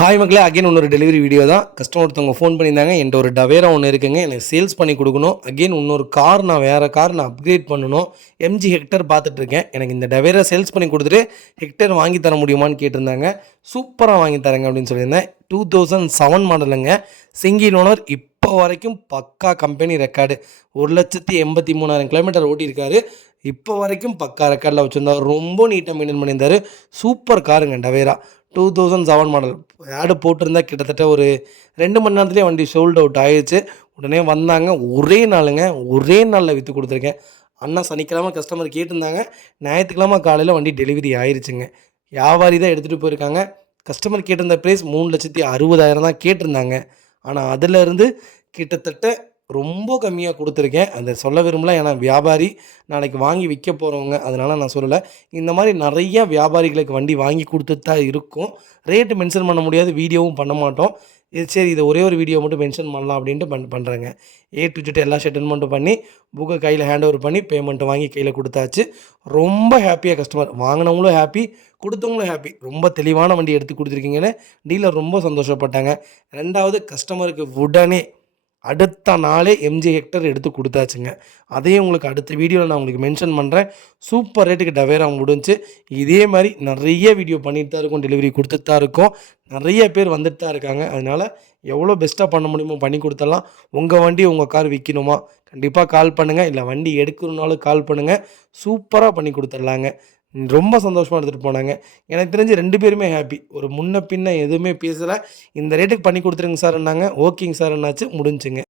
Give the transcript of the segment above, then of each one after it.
Hi மக்களே, again இன்னொரு delivery video தான். கஸ்டமர் ஒருத்தவங்க ஃபோன் பண்ணியிருந்தாங்க. என்கிட்ட ஒரு டவேரா ஒன்று இருக்குங்க, எனக்கு சேல்ஸ் பண்ணி கொடுக்கணும். அகைன் இன்னொரு கார், நான் வேறு கார் நான் அப்கிரேட் பண்ணணும். எம்ஜி ஹெக்டர் பார்த்துட்ருக்கேன். எனக்கு இந்த டவேரா சேல்ஸ் பண்ணி கொடுத்துட்டு ஹெக்டர் வாங்கி தர முடியுமான்னு கேட்டிருந்தாங்க. சூப்பராக வாங்கி தரேங்க அப்படின்னு சொல்லியிருந்தேன். 2007 மாடலுங்க, சிங்கிள் ஓனர். இப்போ வரைக்கும் பக்கா கம்பெனி ரெக்கார்டு. 1,83,000 கிலோமீட்டர் ஓட்டியிருக்காரு. இப்போ வரைக்கும் பக்கா ரெக்கார்டில் வச்சுருந்தார். ரொம்ப நீட்டாக மெயின்டைன் பண்ணியிருந்தார். சூப்பர் காருங்க டவேரா. 2007 மாடல். ஆடு போட்டிருந்தா கிட்டத்தட்ட ஒரு 2 மணி நேரத்துலேயே வண்டி சோல்ட் அவுட் ஆயிடுச்சு. உடனே வந்தாங்க. ஒரே நாளுங்க, ஒரே நாளில் விற்று கொடுத்துருக்கேன். அண்ணா சனிக்கிழமை கஸ்டமர் கேட்டிருந்தாங்க. ஞாயிற்றுக்கிழமை காலையில் வண்டி டெலிவரி ஆயிடுச்சுங்க. வியாபாரி தான் எடுத்துகிட்டு போயிருக்காங்க. கஸ்டமர் கேட்டிருந்த ப்ரைஸ் 3,60,000 தான் கேட்டிருந்தாங்க. ஆனால் அதிலேருந்து கிட்டத்தட்ட ரொம்ப கம்மியாக கொடுத்துருக்கேன். அதை சொல்ல விரும்பல. ஏன்னா வியாபாரி நாளைக்கு வாங்கி விற்க போகிறவங்க, அதனால் நான் சொல்லலை. இந்த மாதிரி நிறைய வியாபாரிகளுக்கு வண்டி வாங்கி கொடுத்துட்டு தான் இருக்கும். ரேட்டு மென்ஷன் பண்ண முடியாது, வீடியோவும் பண்ண மாட்டோம். இது சரி, இதை ஒரே ஒரு வீடியோ மட்டும் மென்ஷன் பண்ணலாம் அப்படின்ட்டு பண்ணுறேங்க. ஏ டு ஜெட் எல்லா செட்டில்மெண்ட்டும் பண்ணி புக்கை கையில் ஹேண்ட் ஓவர் பண்ணி பேமெண்ட்டை வாங்கி கையில் கொடுத்தாச்சு. ரொம்ப ஹாப்பியாக கஸ்டமர், வாங்கினவங்களும் ஹாப்பி, கொடுத்தவங்களும் ஹாப்பி. ரொம்ப தெளிவான வண்டி எடுத்து கொடுத்துருக்கீங்கன்னு டீலர் ரொம்ப சந்தோஷப்பட்டாங்க. ரெண்டாவது, கஸ்டமருக்கு உடனே அடுத்த நாளே எம்ஜி ஹெக்டர் எடுத்து கொடுத்தாச்சுங்க. அதையும் உங்களுக்கு அடுத்த வீடியோவில் நான் உங்களுக்கு மென்ஷன் பண்ணுறேன். சூப்பர் ரேட்டுக்கு டவேரா முடிஞ்சு. இதே மாதிரி நிறைய வீடியோ பண்ணிட்டு தான் இருக்கோம், டெலிவரி கொடுத்துட்டு தான் இருக்கோம். நிறைய பேர் வந்துட்டு தான் இருக்காங்க. அதனால் எவ்வளோ பெஸ்ட்டாக பண்ண முடியுமோ பண்ணி கொடுத்துடலாம். உங்கள் வண்டி உங்கள் கார் விற்கணுமா, கண்டிப்பாக கால் பண்ணுங்கள். இல்லை வண்டி எடுக்கணுன்னாலும் கால் பண்ணுங்கள். சூப்பராக பண்ணி கொடுத்துடலாங்க. ரொம்ப சந்தோஷமாக எடுத்துகிட்டு போனாங்க. எனக்கு தெரிஞ்சு 2 பேருமே ஹாப்பி. ஒரு முன்ன பின்ன எதுவுமே பேசலை. இந்த ரேட்டுக்கு பண்ணி கொடுத்துருங்க சார்ன்னாங்க. ஓகேங்க சார் என்னாச்சு, முடிஞ்சுங்க.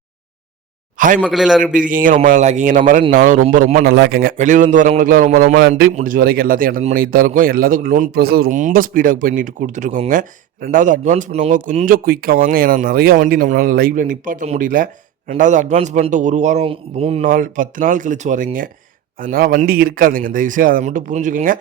ஹாய் மக்கள், எல்லோரும் எப்படி இருக்கீங்க? ரொம்ப நல்லா இருக்கீங்க நம்புறேன். நானும் ரொம்ப ரொம்ப நல்லா இருக்கேங்க. வெளியூர்லேருந்து வரவங்களுக்குலாம் ரொம்ப ரொம்ப நன்றி. முடிஞ்ச வரைக்கும் எல்லாத்தையும் அட்டன் பண்ணிட்டு தான் இருக்கோம். எல்லாத்துக்கும் லோன் ப்ராசஸ் ரொம்ப ஸ்பீடாக பண்ணிட்டு கொடுத்துருக்கோங்க. ரெண்டாவது, அட்வான்ஸ் பண்ணவங்க கொஞ்சம் குயிக்காக வாங்க. ஏன்னா நிறையா வண்டி நம்மளால் லைவில் நிப்பாட்ட முடியல. ரெண்டாவது, அட்வான்ஸ் பண்ணிட்டு 1 வாரம் 3 நாள் 10 நாள் கழிச்சு வரீங்க. அதனால் வண்டி இருக்காதுங்க. தயவுசெய்து அதை மட்டும் புரிஞ்சுக்கோங்க.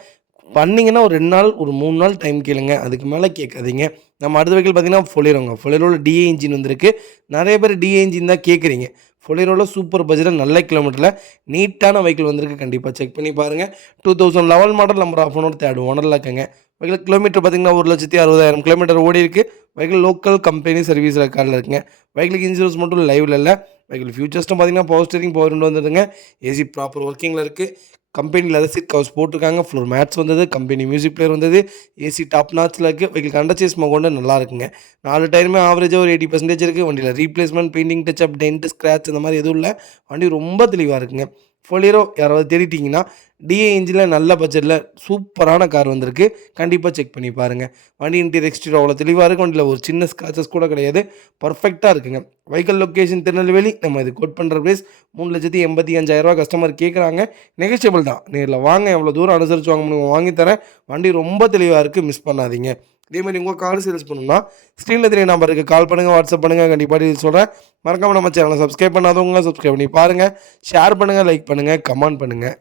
பண்ணிங்கன்னா ஒரு 2 நாள், ஒரு 3 நாள் டைம் கேளுங்க. அதுக்கு மேலே கேட்காதீங்க. நம்ம அடுத்த வெஹிக்கிள் பார்த்தீங்கன்னா ஃபொலேரோங்க. ஃபொலேரோவில் டிஏ இன்ஜின் வந்திருக்கு. நிறைய பேர் டிஏ இன்ஜின் தான் கேட்குறீங்க. ஃபொலேரோவில் சூப்பர் பட்ஜெட்டில் நல்ல கிலோமீட்டரில் நீட்டான வெஹிக்கிள் வந்திருக்கு. கண்டிப்பாக செக் பண்ணி பாருங்கள். 2011 model, number of owner, 3rd ஓனரில் இருக்குங்க. வெஹிக்கிள் கிலோமீட்டர் பார்த்தீங்கன்னா 1,60,000 கிலோமீட்டர் ஓடி இருக்குது. வெஹிக்கிள் லோக்கல் கம்பெனி சர்வீஸ் ரெக்கார்டில் இருக்குங்க. வெஹிக்கிளுக்கு இன்சூரன்ஸ் மட்டும் லைவில் இல்லை. வெஹிக்கிள் ஃபியூச்சர்ஸ்ட்டும் பார்த்தீங்கன்னா பவர் ஸ்டீரிங், பவர் விண்டோ வந்துடுங்க. ஏசி ப்ராப்பர் ஒர்க்கிங்கில் இருக்குது. கம்பெனி லெதர் சீட் கவர்ஸ் போட்டிருக்காங்க. ஃப்ளோர் மேட்ஸ் வந்தது. கம்பெனி மியூசிக் பிளேயர் வந்தது. ஏசி டாப் நாச்சில் இருக்குது. வெஹிக்கிள் அண்டர்சேஸ் கொண்டு நல்லா இருக்குங்க. 4 டயருமே ஆவரேஜாக ஒரு 80% இருக்குது. வண்டியில் replacement, painting, touch up, dent, scratch இந்த மாதிரி எதுவும் இல்லை. வண்டி ரொம்ப தெளிவாக இருக்குங்க. ஃபொலேரோ யாராவது தேடிட்டிங்கன்னா டிஏ இன்ஜினில் நல்ல பட்ஜெட்டில் சூப்பரான கார் வந்திருக்கு. கண்டிப்பாக செக் பண்ணி பாருங்கள். வண்டி இன்டீரியர் எக்ஸ்டீரியர் அவ்வளோ தெளிவாக இருக்குது. வண்டியில் ஒரு சின்ன ஸ்க்ராச்சஸ் கூட கிடையாது. பர்ஃபெக்டாக இருக்குங்க. Vehicle location Tirunelveli. நம்ம இது கோட் பண்ணுற ப்ரைஸ் 3,85,000 கஸ்டமர் கேட்குறாங்க. நெகோஷியபிள் தான். நேரில் வாங்க, எவ்வளோ தூரம் அனுசரித்து வாங்க முடியும் வாங்கி தரேன். வண்டி ரொம்ப தெளிவாக இருக்குது, மிஸ் பண்ணாதீங்க. இதேமாதிரி உங்கள் கார் சேல்ஸ் பண்ணணும்னா ஸ்க்ரீனில் தெரிய நம்பருக்கு கால் பண்ணுங்கள், வாட்ஸ்அப் பண்ணுங்கள். கண்டிப்பாக டீல் சொல்கிறேன். மறக்காமல் நம்ம சேனலை சப்ஸ்கிரைப் பண்ணாதவங்க சப்ஸ்கிரைப் பண்ணி பாருங்கள். ஷேர் பண்ணுங்கள், லைக் பண்ணுங்கள், கமெண்ட் பண்ணுங்கள்.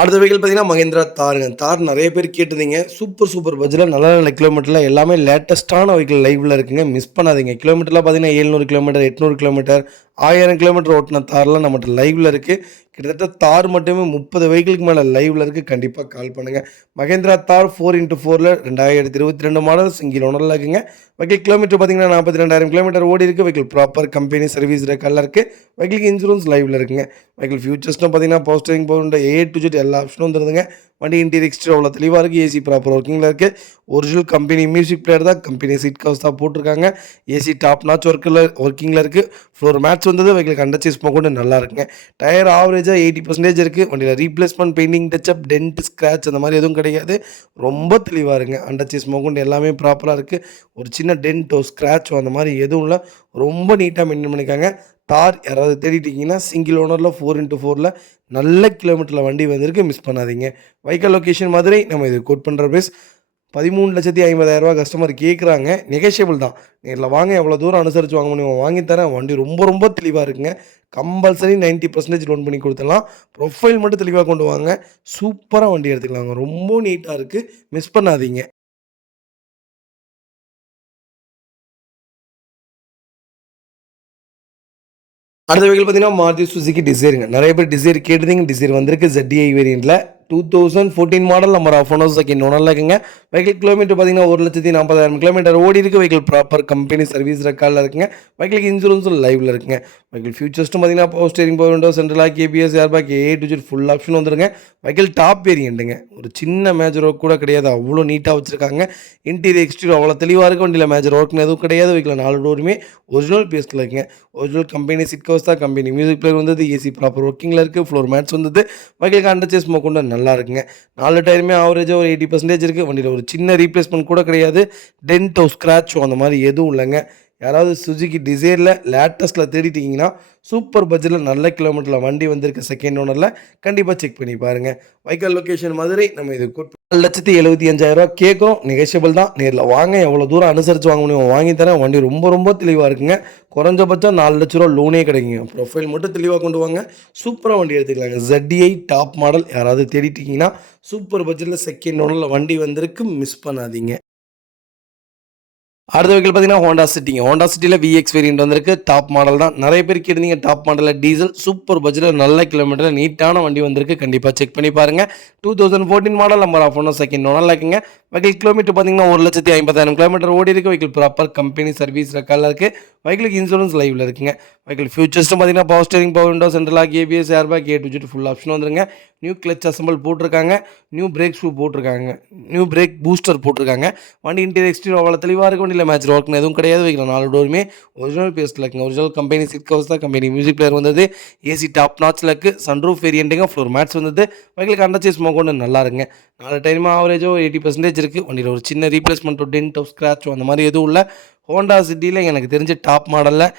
அடுத்த வெஹிக்கிள் பார்த்தீங்கன்னா மஹேந்திரா தாருங்க. தார் நிறைய பேர் கேட்டிருந்தீங்க. சூப்பர் சூப்பர் பட்ஜெட்டில் நல்ல நல்ல கிலோமீட்டரில் எல்லாமே லேட்டஸ்ட்டான வெஹிக்கிள் லைவில் இருக்குங்க. மிஸ் பண்ணாதீங்க. கிலோமீட்டர்லாம் பார்த்தீங்கன்னா 700 கிலோமீட்டர், 800 கிலோமீட்டர், 1000 கிலோமீட்டர் ஓட்டின தார்லாம் நம்மகிட்ட லைவில் இருக்குது. கிட்டத்தட்ட தார் மட்டுமே 30 வெஹிக்கிளுக்கு மேலே லைவில் இருக்குது. கண்டிப்பாக கால் பண்ணுங்கள். மஹேந்திரா தார் 4x4 2022 மாடல், சிங்கிள் ஓனரில் இருக்குங்க. வெஹிக்கிள் கிலோமீட்டர் பார்த்தீங்கன்னா 42,000 கிலோமீட்டர் ஓடி இருக்குது. வெஹிக்கிள் ப்ராப்பர் கம்பெனி சர்வீஸ் ரெக்கார்டில் இருக்குது. வெஹிக்கிளுக்கு இன்சூரன்ஸ் லைவில் இருக்குங்க. வெஹிக்கிள் ஃபியூச்சர்ஸ்டும் பார்த்தீங்கன்னா power steering, power window, A to Z எல்லா ஆப்ஷனும் வந்துருதுங்க. வண்டி இன்டீரியர் எக்ஸ்டீரியர் அவ்வளோ தெளிவாக இருக்குது. ஏசி ப்ராப்பர் ஒர்க்கிங்கில் இருக்குது. ஒரிஜினல் கம்பெனி மியூசிக் பிளேயர் தான். கம்பெனி சீட் கவர்ஸ் தான் போட்டிருக்காங்க. ஏசி டாப் நாச் ஒர்க்கிங்கில் இருக்குது. ஃப்ளோர் மேட்ச் வந்தது. வெஹிக்கிளுக்கு அண்டர்சேஸ் கொண்டு நல்லா இருக்குங்க. டயர் ஆவரேஜாக 80% இருக்குது. வண்டியில் replacement, painting, touch up, dent, scratch அந்த மாதிரி எதுவும் கிடையாது. ரொம்ப தெளிவாக இருக்குங்க. அண்டர்சேஸ் கொண்டு எல்லாமே ப்ராப்பராக இருக்குது. ஒரு சின்ன டென்ட்டோ ஸ்க்ராச்சோ அந்த மாதிரி எதுவும் இல்லை. ரொம்ப நீட்டாக மெயின்டைன் பண்ணியிருக்காங்க. தார் யாராவது தேடிட்டிங்கன்னா சிங்கிள் ஓனரில் 4x4 நல்ல கிலோமீட்டரில் வண்டி வந்திருக்கு, மிஸ் பண்ணாதீங்க. Vehicle location Madurai. நம்ம இது கோட் பண்ணுற ப்ரைஸ் 13,50,000 கஸ்டமர் கேட்குறாங்க. நெகோஷியபிள் தான். நேரில் வாங்க, எவ்வளோ தூரம் அனுசரித்து வாங்க முடியும் வாங்கி தரேன். வண்டி ரொம்ப ரொம்ப தெளிவாக இருக்குங்க. கம்பல்சரி 90% லோன் பண்ணி கொடுத்துடலாம். ப்ரொஃபைல் மட்டும் தெளிவாக கொண்டு வாங்க. சூப்பராக வண்டி எடுத்துக்கலாங்க. ரொம்ப நீட்டாக இருக்குது, மிஸ் பண்ணாதீங்க. அடுத்த வெஹிக்கிள் பார்த்தீங்கன்னா மாருதி சுசுகி டிசைருங்க. நிறைய பேர் டிசைர் கேட்டிருந்தீங்க. டிசைர் வந்திருக்கு ZDI வேரியண்ட்ல 2014 model number of owners second ஓனர்ல இருக்குங்க. வெஹிக்கிள் கிலோமீட்டர் பார்த்தீங்கன்னா 1,40,000 கிலோமீட்டர் ஓடி இருக்கு. வெஹிக்கிள் ப்ராப்பர் கம்பெனி சர்வீஸ் ரெக்கார்டில் இருக்குங்க. வெஹிக்கிளுக்கு இன்சூரன்ஸும் லைவ்ல இருக்குங்க. வெஹிக்கிள் ஃபியூச்சர்ஸ்டும் பார்த்தீங்கன்னா power steering, power window, central lock, ABS, airbag, A to Z full option வந்துருங்க. வெஹிக்கிள் டாப் வேரியண்ட்டுங்க. ஒரு சின்ன மேஜர் ஒர்க் கூட கிடையாது. அவ்வளோ நீட்டாக வச்சிருக்காங்க. இன்டீரியர் எக்ஸ்டீரியர் அவ்வளோ தெளிவாக இருக்கு. வண்டியில் மேஜர் ஒர்க்னு எதுவும் கிடையாது. வெஹிக்கிள் 4 டோருமே ஒரிஜினல் பேஸ்டில் இருக்குங்க. ஒரிஜினல் கம்பெனி சீட் கவர்ஸ் தான். கம்பெனி மியூசிக் பிளேயர் வந்தது. ஏசி ப்ராப்பர் ஒர்க்கிங்கில் இருக்குது. ஃப்ளோர் மேட்ஸ் வந்தது. வெஹிக்கிளுக்கு அண்டர் சேஸ் கொண்டு நல்லா இருக்குங்க. 4 டயருமே ஆவரேஜாக ஒரு 80% இருக்குது. வண்டியில் ஒரு சின்ன ரீப்ளேஸ்மெண்ட் கூட கிடையாது. டென்ட்டோ ஸ்க்ராச்சோ அந்த மாதிரி எதுவும் இல்லைங்க. யாராவது சுசுகி டிசைரில் லேட்டஸ்ட்டில் தேடிட்டிங்கன்னா சூப்பர் பட்ஜெட்டில் நல்ல கிலோமீட்டரில் வண்டி வந்திருக்கு செகண்ட் ஓனரில். கண்டிப்பாக செக் பண்ணி பாருங்கள். வைக்கல் லொக்கேஷன் மதுரை. நம்ம இது 4,75,000 கேட்குறோம். நெகோஷியபிள் தான். நேரில் வாங்க. எவ்வளோ தூரம் அனுசரித்து வாங்க முடியும் வாங்கி தரேன். வண்டி ரொம்ப ரொம்ப தெளிவாக இருக்குங்க. குறைஞ்சபட்சம் 4 லட்ச ரூபா லோனே கிடைக்குங்க. ப்ரொஃபைல் மட்டும் தெளிவாக கொண்டு வாங்க. சூப்பராக வண்டி எடுத்துக்கலாங்க. ZDI டாப் மாடல் யாராவது தேடிட்டிங்கன்னா சூப்பர் பட்ஜெட்டில் செகண்ட் ஓனரில் வண்டி வந்திருக்கு. மிஸ் பண்ணாதீங்க. அடுத்த வெஹிக்கிள் பார்த்தீங்கன்னா ஹோண்டா சிட்டிங்க. ஹோண்டா சிட்டியில் VX வேரியண்ட் வந்திருக்கு. டாப் மாடல் தான். நிறைய பேர் கேட்டிருந்தீங்க டாப் மாடலில் டீசல் சூப்பர் பட்ஜெட்டில் நல்ல கிலோமீட்டரில் நீட்டான வண்டி வந்திருக்கு. கண்டிப்பாக செக் பண்ணி பாருங்கள். 2014 model number of owner second ஓனரில் இருக்குங்க. வெஹிக்கிள் கிலோமீட்டர் பார்த்தீங்கன்னா 1,50,000 கிலோமீட்டர் ஓடி இருக்குது. வெஹிக்கிள் ப்ராப்பர் கம்பெனி சர்வீஸ் ரெக்கார்டில் இருக்குது. வெஹிக்கிளுக்கு இன்சூரன்ஸ் லைவில் இருக்குங்க. வெஹிக்கிள் ஃபியூச்சர்ஸ்டும் பார்த்தீங்கன்னா power steering, power window, central lock, ABS, airbag, A to Z full option வந்துருங்க. நியூ கிளச் அசம்பிள் போட்டிருக்காங்க. நியூ பிரேக் ஷூ போட்டிருக்காங்க. நியூ பிரேக் பூஸ்டர் போட்டிருக்காங்க. வண்டி இன்டீரியர் எக்ஸ்டீரியர் அவ்வளோ தெளிவாக இருக்கும். வண்டியில் மேட்ச் ஒர்க்னு எதுவும் கிடையாது. வைக்கலாம் 4 டோருமே ஒரிஜினல் பேஸ்ட்டில் இருக்குங்க. ஒரிஜினல் கம்பெனி சீட் கவர்ஸ் தான். கம்பெனி மியூசிக் பிளேயர் வந்தது. ஏசி டாப் நாட்சில் இருக்குது. சன்ரூஃப் வேரியண்ட்டுங்க. ஃப்ளோர் மேட்ஸ் வந்தது. வெஹிக்கிளுக்கு அண்டர் சேஸ் கொண்டு நல்லா இருக்குங்க. 4 டைமும் ஆவரேஜோ 80% இருக்குது. வண்டியில் ஒரு சின்ன ரீப்ளேஸ்மெண்ட்டோ டென்ட்டோ ஸ்க்ராச்சோ அந்த மாதிரி எதுவும் இல்லை. ஹோண்டா சிட்டியில் எனக்கு தெரிஞ்ச டாப் மாடலில்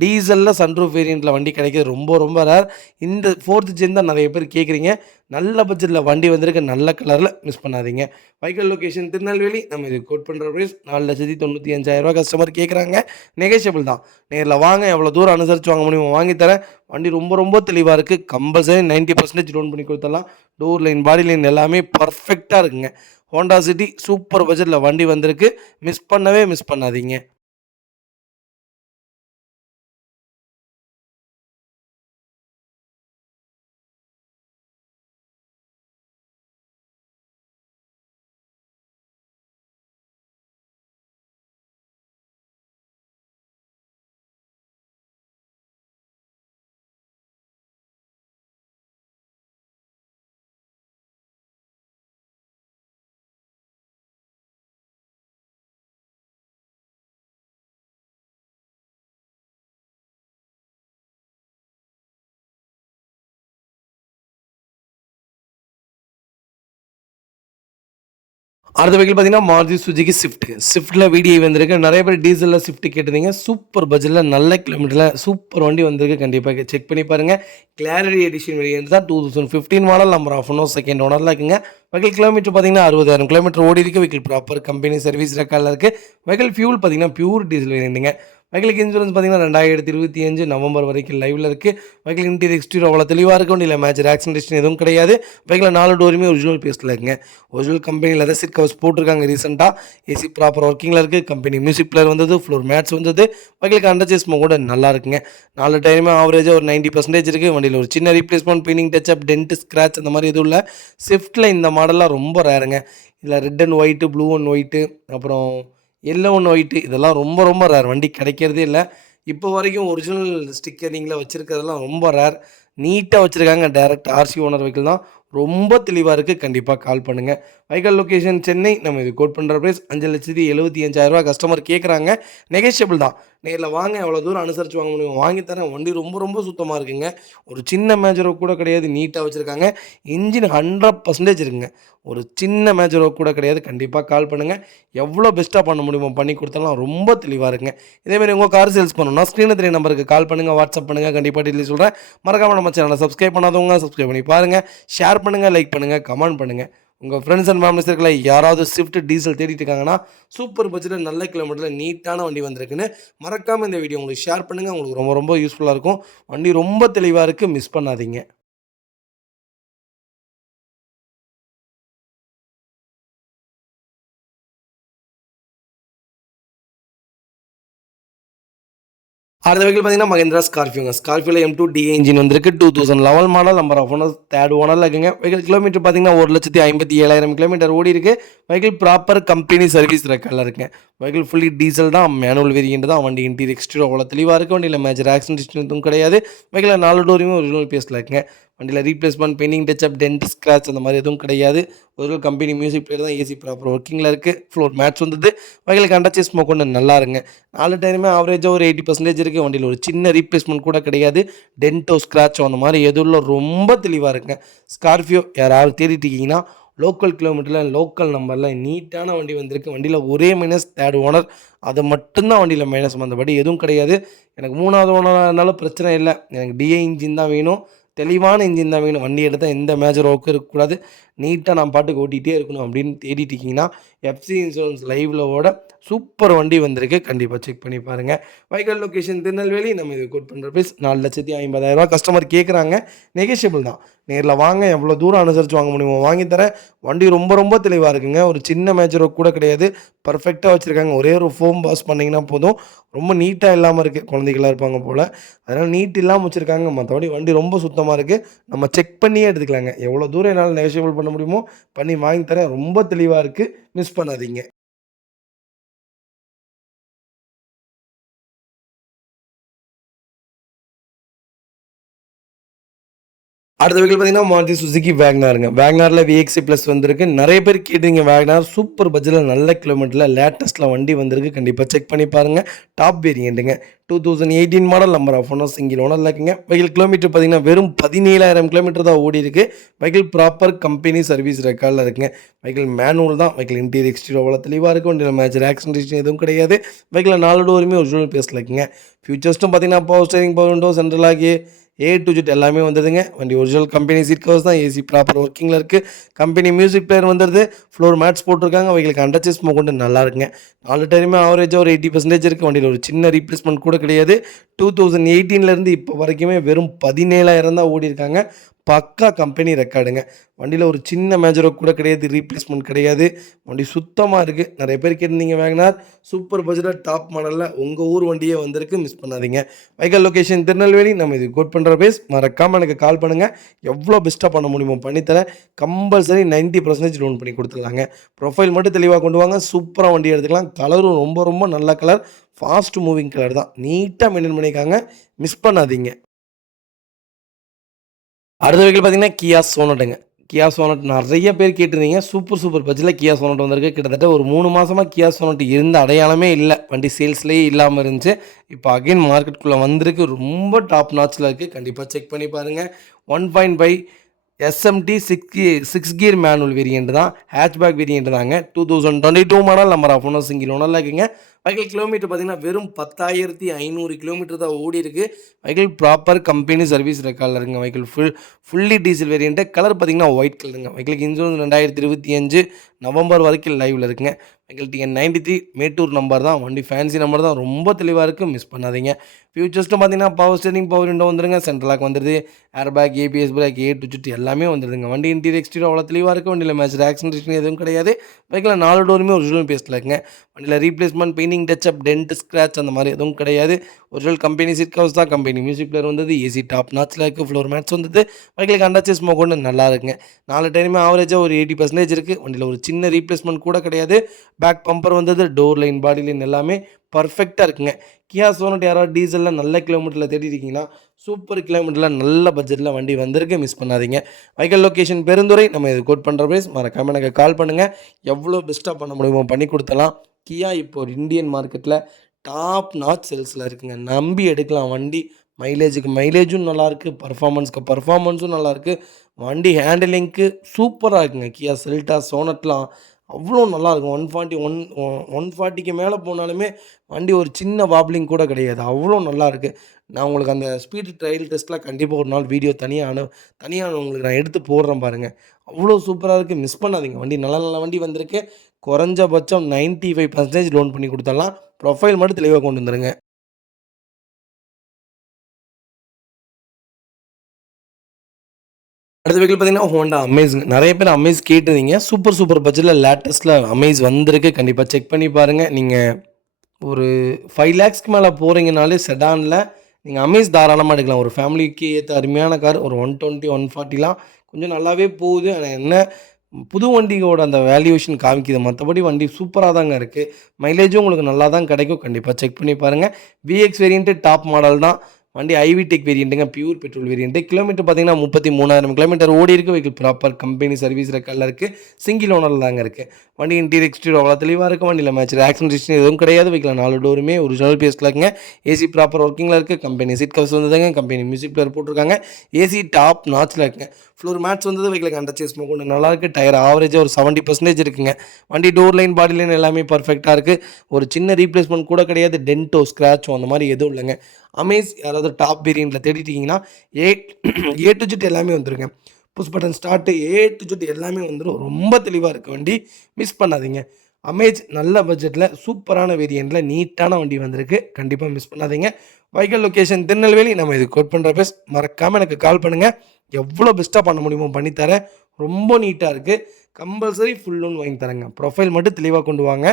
டீசலில் சன்ரூஃப் வேரியண்ட்டில் வண்டி கிடைக்கிறது ரொம்ப ரொம்ப ரேர். இந்த 4th ஜென் தான் நிறைய பேர் கேட்குறீங்க. நல்ல பட்ஜெட்டில் வண்டி வந்திருக்கு. நல்ல கலரில் மிஸ் பண்ணாதீங்க. வைக்கல் லொக்கேஷன் திருநெல்வேலி. நம்ம இது கோட் பண்ணுற ப்ரைஸ் 4,95,000 கஸ்டமர் கேட்குறாங்க. நெகோஷியபிள் தான். நேரில் வாங்க. எவ்வளோ தூரம் அனுசரித்து வாங்க முடியுமோ வாங்கி தரேன். வண்டி ரொம்ப ரொம்ப தெளிவாக இருக்குது. கம்பல்சரி 90% லோன் பண்ணி கொடுத்துடலாம். டோர் லைன், பாடி லைன் எல்லாமே பர்ஃபெக்டாக இருக்குங்க. ஹோண்டா சிட்டி சூப்பர் பட்ஜெட்டில் வண்டி வந்திருக்கு. மிஸ் பண்ணாதீங்க. அடுத்த வெஹிக்கிள் பார்த்தீங்கன்னா மாருதி சுசுகி ஸ்விஃப்ட். ஸ்விஃப்ட்டில் VDI வந்திருக்கு. நிறைய பேர் டீசலில் ஸ்விஃப்ட் கேட்டிருந்தீங்க. சூப்பர் பட்ஜெட்டில் நல்ல கிலோமீட்டரில் சூப்பர் வண்டி வந்திருக்கு. கண்டிப்பாக செக் பண்ணி பாருங்கள். கிளாரிட்டி எடிஷன் வேரியன்ட் தான். 2015 model number of owner second ஓனரில் இருக்குங்க. வெஹிக்கிள் கிலோமீட்டர் பார்த்தீங்கன்னா 60,000 கிலோமீட்டர் ஓடி இருக்குது. வெஹிக்கிள் ப்ராப்பர் கம்பெனி சர்வீஸ் ரெக்கார்டில் இருக்குது. வெஹிக்கிள் ஃபியூல் பார்த்தீங்கன்னா பியூர் டீசல் வேரியண்ட்டுங்க. வெஹிக்கிளுக்கு இன்சூரன்ஸ் பார்த்தீங்கன்னா 2025 நவம்பர் வரைக்கும் லைவில் இருக்குது. வெஹிக்கிள் இன்டீரியர் எக்ஸ்டீரியர் அவ்வளோ தெளிவாக இருக்கும். இல்லை மேஜர் ஆக்சிடென்டேஷன் எதுவும் கிடையாது. வெஹிக்கிள் 4 டோருமே ஒரிஜினல் பேஸ்ட்டில் இருக்குங்க. Original company leather seat covers போட்டிருக்காங்க ரீசெண்டாக. ஏசி ப்ராப்பர் ஒர்க்கிங்கில் இருக்குது. கம்பெனி மியூசிக் பிளேயர் வந்தது. ஃப்ளோர் மேட்ஸ் வந்தது. வெஹிக்கிளுக்கு அண்டர் சேஸ் கூட நல்லா இருக்குங்க. 4 டைமே ஆவரேஜாக ஒரு 90% இருக்குது. வண்டியில் ஒரு சின்ன replacement, painting touch up, dent, scratch அந்த மாதிரி எதுவும் இல்லை. ஸ்விஃப்ட்டில் இந்த மாடல்லாம் ரொம்ப ரேருங்க. இதில் red and white, blue and white, அப்புறம் எல்லோ அண்ட் ஒயிட்டு இதெல்லாம் ரொம்ப ரொம்ப ரேர். வண்டி கிடைக்கிறதே இல்லை. இப்போ வரைக்கும் ஒரிஜினல் ஸ்டிக்கரிங்கில் வச்சுருக்கிறதெல்லாம் ரொம்ப ரேர். நீட்டாக வச்சுருக்காங்க. டேரக்ட் RC ஓனர் வெஹிக்கிள் தான். ரொம்ப தெளிவாக இருக்குது. கண்டிப்பாக கால் பண்ணுங்கள். வைக்கல் லொக்கேஷன் சென்னை. நம்ம இது கோட் பண்ணுற ப்ரைஸ் 5,75,000 கஸ்டமர் கேட்குறாங்க. நெகோஷியபிள் தான். நேரில் வாங்க. எவ்வளோ தூரம் அனுசரித்து வாங்க முடியும் வாங்கி தரேன். வண்டி ரொம்ப ரொம்ப சுத்தமாக இருக்குங்க. ஒரு சின்ன மேஜர் ஒர்க் கூட கிடையாது. நீட்டாக வச்சுருக்காங்க. இன்ஜின் 100% இருக்குங்க. ஒரு சின்ன மேஜர் ஒர்க் கூட கிடையாது. கண்டிப்பாக கால் பண்ணுங்கள். எவ்வளோ பெஸ்ட்டாக பண்ண முடியுமோ பண்ணி கொடுத்தாலும் ரொம்ப தெளிவாக இருக்குங்க. இதேமாதிரி உங்கள் கார் சேல்ஸ் பண்ணணும்னா ஸ்க்ரீனில் தெரிய நம்பருக்கு கால் பண்ணுங்கள், வாட்ஸ்அப் பண்ணுங்கள். கண்டிப்பாக டீட்டெயில் சொல்கிறேன். மறக்காமல் நம்ம சேனலை சப்ஸ்கிரைப் பண்ணாதவங்க சப்ஸ்கிரைப் பண்ணி பாருங்கள். ஷேர் பண்ணுங்கள், லைக் பண்ணுங்கள், கமெண்ட் பண்ணுங்கள். உங்கள் ஃப்ரெண்ட்ஸ் அண்ட் ஃபேமிலி சர்க்கிளில் யாராவது ஸ்விஃப்ட் டீசல் தேடிட்டு இருக்காங்கன்னா சூப்பர் பட்ஜெட்டில் நல்ல கிலோமீட்டரில் நீட்டான வண்டி வந்திருக்குன்னு மறக்காமல் இந்த வீடியோ உங்களுக்கு ஷேர் பண்ணுங்கள். உங்களுக்கு ரொம்ப ரொம்ப யூஸ்ஃபுல்லாக இருக்கும். வண்டி ரொம்ப தெளிவாக இருக்குது. மிஸ் பண்ணாதீங்க. அடுத்த வெஹிக்கிள் பார்த்தீங்கன்னா மஹிந்திரா ஸ்கார்பியோங்க. ஸ்கார்பியோல M2 DA இன்ஜின் வந்திருக்கு. 2011 model. Number of owner third ஓனரில் இருக்குங்க. வெஹிக்கிள் கிலோமீட்டர் பார்த்தீங்கன்னா 1,57,000 கிலோமீட்டர் ஓடி இருக்கு. வெஹிக்கிள் ப்ராப்பர் கம்பெனி சர்வீஸ் ரெக்கார்டில் இருக்குங்க. வெஹிக்கிள் ஃபுல்லி டீசல் தான், மேனுவல் வேரியன்ட் தான். வண்டி இன்டீரியர் எக்ஸ்டீரியர் அவ்வளோ தெளிவாக இருக்குது. வண்டியில் மேஜர் ஆக்சிடென்ட் எதுவும் கிடையாது. வெஹிக்கிள் 4 டோருமே ஒரிஜினல் பேஸில் இருக்குங்க. வண்டியில் replacement, painting, touch up, dent, scratch அந்த மாதிரி எதுவும் கிடையாது. ஒரிஜினல் கம்பெனி மியூசிக் பிளேயர் தான். ஏசி ப்ராப்பர் ஒர்க்கிங்கில் இருக்குது. ஃப்ளோர் மேட்ச் வந்தது. வெஹிக்கிள் கண்டச்சி ஸ்மோக் ஒன்று நல்லா இருங்க. 4 டயருமே ஆவரேஜாக ஒரு 80% இருக்குது. வண்டியில் ஒரு சின்ன ரீப்ளேஸ்மெண்ட் கூட கிடையாது. டென்ட்டோ ஸ்க்ராச்சோ அந்த மாதிரி எதுவும் ரொம்ப தெளிவாக இருக்குங்க. ஸ்கார்பியோ யாராவது தேடிட்டு இருக்கீங்கன்னா லோக்கல் கிலோமீட்டரில் லோக்கல் நம்பரில் நீட்டான வண்டி வந்திருக்கு. வண்டியில் ஒரே மைனஸ் தேர்ட் ஓனர், அது மட்டும்தான் வண்டியில் மைனஸ், மற்றபடி எதுவும் கிடையாது. எனக்கு 3வது ஓனராக இருந்தாலும் பிரச்சனை இல்லை. எனக்கு டிஐ இன்ஜின் தான் வேணும், தெளிவான இன்ஜின் தான் வேணும். வண்டி எடுத்தால் எந்த மேஜர் ஒர்க்கும் இருக்கக்கூடாது, நீட்டாக நான் பாட்டுக்கு ஓட்டிகிட்டே இருக்கணும் அப்படின்னு தேடிட்டு இருக்கீங்கன்னா எஃப்சி இன்சூரன்ஸ் லைவில் ஓட சூப்பர் வண்டி வந்திருக்கு. கண்டிப்பாக செக் பண்ணி பாருங்கள். Vehicle location Tirunelveli. நம்ம இது கோட் பண்ணுற ப்ரைஸ் 4,50,000 கஸ்டமர் கேட்குறாங்க. நெகோஷியபிள் தான். நேரில் வாங்க, எவ்வளோ தூரம் அனுசரித்து வாங்க முடியுமோ வாங்கித்தரேன். வண்டி ரொம்ப தெளிவாக இருக்குங்க. ஒரு சின்ன மேஜர் ஒர்க் கூட கிடையாது. பர்ஃபெக்டாக வச்சுருக்காங்க. ஒரே ஒரு ஃபோம் பாஸ் பண்ணிங்கன்னா போதும். ரொம்ப நீட்டாக இல்லாமல் இருக்குது. குழந்தைகளாக இருப்பாங்க போல், அதனால் நீட் இல்லாமல் வச்சுருக்காங்க. மற்றபடி வண்டி ரொம்ப சுத்தமாக இருக்குது. நம்ம செக் பண்ணியே எடுத்துக்கலாங்க. எவ்வளோ தூரம் என்னால் நெகோஷியபிள் பண்ண முடியுமோ பண்ணி வாங்கித்தரேன். ரொம்ப தெளிவாக இருக்குது, மிஸ் பண்ணாதீங்க. அடுத்த வெஹிக்கிள் பார்த்தீங்கன்னா மாருதி சுசுகி வேக்னாருங்க. வேக்னாரில் விஎக்ஸி ப்ளஸ் வந்திருக்கு. நிறைய பேர் கேட்டீங்க வேக்னார். சூப்பர் பட்ஜெட்டில் நல்ல கிலோமீட்டரில் லேட்டஸ்ட்டில் வண்டி வந்திருக்கு. கண்டிப்பாக செக் பண்ணி பாருங்கள். டாப் வேரியண்ட்டுங்க. 2018 model. Number of owner single ஓனரில் இருக்குங்க. வெஹிக்கிள் கிலோமீட்டர் பார்த்தீங்கன்னா வெறும் 17,000 கிலோமீட்டர் தான் ஓடி இருக்குது. வெஹிக்கிள் ப்ராப்பர் கம்பெனி சர்வீஸ் ரெக்கார்டில் இருக்குங்க. வெஹிக்கிள் மேனுவல் தான். வெஹிக்கிள் இன்டீரியர் எக்ஸ்டீரியர் அவ்வளோ தெளிவாக இருக்கும். வண்டியில் மேஜர் ஆக்சிடென்ட் எதுவும் கிடையாது. வெஹிக்கிள் 4 டோருமே ஒரிஜினல் பேஸில் இருக்குங்க. ஃபியூச்சர்ஸ்ட்டும் பார்த்தீங்கன்னா power steering, power window, central ஆகி டு ஜெட் எல்லாமே வந்துடுதுங்க. வண்டி ஒரிஜினல் கம்பெனி சீட் கவர்ஸ் தான். ஏசி ப்ராப்பர் ஒர்க்கிங்கில் இருக்குது. கம்பெனி மியூசிக் பிளேயர் வந்துடுது. ஃப்ளோர் மேட்ஸ் போட்டிருக்காங்க. வெஹிக்கிளுக்கு அண்டர்ச்சி ஸ்மோக் கொண்டு நல்லா இருக்குங்க. 4 டயருமே ஆவரேஜாக ஒரு 80% இருக்குது. வண்டியில் ஒரு சின்ன ரீப்ளேஸ்மெண்ட் கூட கிடையாது. 2018 இப்போ வரைக்குமே வெறும் 17,000 தான் ஓடி இருக்காங்க. பக்கா கம்பெனி ரெக்கார்டுங்க. வண்டியில் ஒரு சின்ன மேஜர் ஒர்க் கூட கிடையாது, ரீப்ளேஸ்மெண்ட் கிடையாது. வண்டி சுத்தமாக இருக்குது. நிறைய பேர் கேட்டிருந்தீங்க வேகனார். சூப்பர் பட்ஜெட்டில் டாப் மாடலில் உங்கள் ஊர் வண்டியே வந்திருக்கு, மிஸ் பண்ணாதீங்க. Vehicle location Tirunelveli. நம்ம இது கோட் பண்ணுற பேஸ். மறக்காமல் எனக்கு கால் பண்ணுங்கள். எவ்வளோ பெஸ்ட்டாக பண்ண முடியுமோ பண்ணித்தரேன். கம்பல்சரி 90% லோன் பண்ணி கொடுத்துடலாங்க. ப்ரொஃபைல் மட்டும் தெளிவாக கொண்டு வாங்க. சூப்பராக வண்டி எடுத்துக்கலாம். கலரும் ரொம்ப நல்ல கலர். ஃபாஸ்ட் மூவிங் கலர் தான். நீட்டாக மெயின்டைன் பண்ணியிருக்காங்க, மிஸ் பண்ணாதீங்க. அடுத்த வெஹிக்கிள் பார்த்தீங்கன்னா கியா சோனட்டுங்க. கியா சோனட் நிறைய பேர் கேட்டிருந்தீங்க. சூப்பர் பட்ஜெட்டில் கியா சோனட் வந்திருக்கு. கிட்டத்தட்ட ஒரு 3 மாதமாக கியா சோனட் இருந்த அடையாளமே இல்லை. வண்டி சேல்ஸ்லேயே இல்லாமல் இருந்துச்சு. இப்போ அகைன் மார்க்கெட்டுக்குள்ளே வந்திருக்கு. ரொம்ப டாப் நாட்சில் இருக்குது. கண்டிப்பாக செக் பண்ணி பாருங்கள். 1.5 எஸ்எம்டி 6 கியர் மேனுவல் வேரியண்ட் தான். ஹேட்ச்பேக் வேரியண்ட் தாங்க. 2022 model. Number of owner single ஓனரில் இருக்குங்க. வெஹிக்கிள் கிலோமீட்டர் பார்த்தீங்கன்னா வெறும் 10,500 கிலோமீட்டர் தான் ஓடி இருக்குது. வெஹிக்கிள் ப்ராப்பர் கம்பெனி சர்வீஸ் ரெக்கார்டில் இருக்குங்க. Vehicle fully diesel variant. Colour பார்த்தீங்கன்னா ஒயிட் கலருங்க. வெஹிக்கிளுக்கு இன்சூரன்ஸ் 2025 நவம்பர் வரைக்கும் லைவில் இருக்குங்க. வெஹிக்கிள் TN 93 மேட்டூர் நம்பர் தான். வண்டி ஃபேன்சி நம்பர் தான். ரொம்ப தெளிவாக இருக்குது, மிஸ் பண்ணாதீங்க. ஃபியூச்சர்ஸ்ட்டு பார்த்தீங்கன்னா பவர் ஸ்டீரிங், பவர் விண்டோ வந்துருங்க. சென்ட்ரலாக் வந்துடுது. ஏர் bag, ABS break, to Z எல்லாமே வந்துடுதுங்க. வண்டி இன்டீரியர் எக்ஸ்டீரியர் அவ்வளோ தெளிவாக இருக்குது. வண்டியில் மேஜர் ஆக்சிடென்ட் எதுவும் கிடையாது. வெஹிக்கிள் 4 டோருமே ஒரிஜினல் பேஸில் இருக்குங்க. வண்டியில் replacement, painting, touch up, dent, scratch அந்த மாதிரி எதுவும் கிடையாது. ஒரிஜினல் கம்பெனி சீட் கவர்ஸ் தான். கம்பெனி மியூசிக் பிளேயர் வந்தது. ஏசி டாப் நாட்சில் இருக்குது. ஃப்ளோர் மேட்ஸ் வந்தது. வெஹிக்கிளுக்கு அண்டர்ச்சி ஸ்மோக் ஒன்று நல்லா இருக்குங்க. 4 டயருமே ஆவரேஜாக ஒரு 80% இருக்குது. வண்டியில் ஒரு சின்ன ரீப்ளேஸ்மெண்ட் கூட கிடையாது. பேக் பம்பர் வந்தது. டோர் லைன், பாடி லைன் எல்லாமே பர்ஃபெக்டாக இருக்குங்க. கியா சோனட் யாராவது டீசலில் நல்ல கிலோமீட்டரில் தேடி இருக்கீங்கன்னா சூப்பர் கிலோமீட்டரில் நல்ல பட்ஜெட்டில் வண்டி வந்திருக்கு, மிஸ் பண்ணாதீங்க. Vehicle location Perundurai. நம்ம இது கோட் பண்ணுற ப்ரைஸ். மறக்காமல் எனக்கு கால் பண்ணுங்கள். எவ்வளோ பெஸ்ட்டாக பண்ண முடியுமோ பண்ணி கொடுத்தலாம். கியா இப்போ ஒரு இந்தியன் மார்க்கெட்டில் டாப் நாச் சேல்ஸில் இருக்குங்க. நம்பி எடுக்கலாம் வண்டி. மைலேஜுக்கு மைலேஜும் நல்லாயிருக்கு, பர்ஃபார்மன்ஸ்க்கு பர்ஃபார்மன்ஸும் நல்லாயிருக்கு. வண்டி ஹேண்டிலிங்க்கு சூப்பராக இருக்குங்க. கியா செல்டா, சோனட்லாம் அவ்வளோ நல்லாயிருக்கும். 140க்கு மேலே போனாலுமே வண்டி ஒரு சின்ன வாப்லிங் கூட கிடையாது. அவ்வளோ நல்லாயிருக்கு. நான் உங்களுக்கு அந்த ஸ்பீடு ட்ரையல் டெஸ்ட்லாம் கண்டிப்பாக ஒரு நாள் வீடியோ தனியாக உங்களுக்கு நான் எடுத்து போடுறேன் பாருங்கள். அவ்வளோ சூப்பராக இருக்குது, மிஸ் பண்ணாதீங்க. வண்டி நல்ல வண்டி வந்திருக்கு. குறைஞ்சபட்சம் 95% லோன் பண்ணி கொடுத்துடலாம். ப்ரொஃபைல் மட்டும் தெளிவாக கொண்டு வந்துருங்க. அடுத்த வெஹிக்கிள் பார்த்தீங்கன்னா ஹோண்டா அமேஸுங்க. நிறைய பேர் அமேஸ் கேட்டிருந்தீங்க. சூப்பர் பட்ஜெட்டில் லேட்டஸ்ட்டில் அமேஸ் வந்திருக்கு. கண்டிப்பாக செக் பண்ணி பாருங்கள். நீங்கள் ஒரு 5 லேக்ஸ்க்கு மேலே போகிறீங்கனாலே செடானில் நீங்கள் அமேஸ் தாராளமாக எடுக்கலாம். ஒரு ஃபேமிலிக்கு ஏற்ற அருமையான கார் ஒரு 120, 140லாம் கொஞ்சம் நல்லாவே போகுது. ஆனால் என்ன புது வண்டியோட அந்த வேல்யூவேஷன் காமிக்குது. மற்றபடி வண்டி சூப்பராக தாங்க இருக்குது. மைலேஜும் உங்களுக்கு நல்லா தான் கிடைக்கும். கண்டிப்பாக செக் பண்ணி பாருங்கள். விஎக்ஸ் வேரியண்ட்டு டாப் மாடல் தான். வண்டி ஐவி டெக் வேரியண்ட்டுங்க, பியூர் பெட்ரோல் வேரியண்ட்டு. கிலோமீட்டர் பார்த்தீங்கன்னா 33,000 கிலோமீட்டர் ஓடி இருக்கு. வெஹிக்கிள் ப்ராப்பர் கம்பெனி சர்வீஸ் ரெக்கார்டில் இருக்குது. சிங்கிள் ஓனரில் தாங்க இருக்குது. வண்டி இன்டீரியர் எக்ஸ்டீரியர் அவ்வளோ தெளிவாக இருக்கும். வண்டியில் மேட்ச் ஆக்சிடென்ட் எதுவும் கிடையாது. வெஹிக்கிள் 4 டோருமே ஒரிஜினல் பேஸில் இருக்குங்க. ஏசி ப்ராப்பர் ஒர்க்கிங்கில் இருக்குது. கம்பெனி சீட் கவர்ஸ் வந்ததுங்க. கம்பெனி மியூசிக் பிளேயர் போட்டிருக்காங்க. ஏசி டாப் நாச்சில் இருக்குங்க. ஃப்ளோர் மேட்ச் வந்தது. வெஹிக்கிளுக்கு அண்டர் சேஸ் கொண்டு நல்லாயிருக்கு. டயர் ஆவரேஜாக ஒரு 70% இருக்குங்க. வண்டி டோர் லைன் பாடி லைன் எல்லாமே பர்ஃபெக்டாக இருக்குது. ஒரு சின்ன ரீப்ளேஸ்மெண்ட் கூட கிடையாது. டென்ட்டோ ஸ்க்ராச்சோ அந்த மாதிரி எதுவும் இல்லைங்க. அமேஸ் யாராவது டாப் வேரியண்ட்டில் தேடிட்டிங்கன்னா ஏ டு ஜெட் எல்லாமே வந்துருங்க. Push button start A to Z எல்லாமே வந்துடும். ரொம்ப தெளிவாக இருக்குது வண்டி. மிஸ் பண்ணாதீங்க. அமேஜ் நல்ல பட்ஜெட்டில் சூப்பரான வேரியண்ட்டில் நீட்டான வண்டி வந்திருக்கு. கண்டிப்பாக மிஸ் பண்ணாதீங்க. வைக்கல் லொக்கேஷன் திருநெல்வேலி. நம்ம இது கோட் பண்ணுற பேஸ் மறக்காமல் எனக்கு கால் பண்ணுங்கள். எவ்வளோ பெஸ்ட்டாக பண்ண முடியுமோ பண்ணித்தரேன். ரொம்ப நீட்டாக இருக்குது. கம்பல்சரி ஃபுல் லோன் வாங்கி தரேங்க. ப்ரொஃபைல் மட்டும் தெளிவாக கொண்டு வாங்க.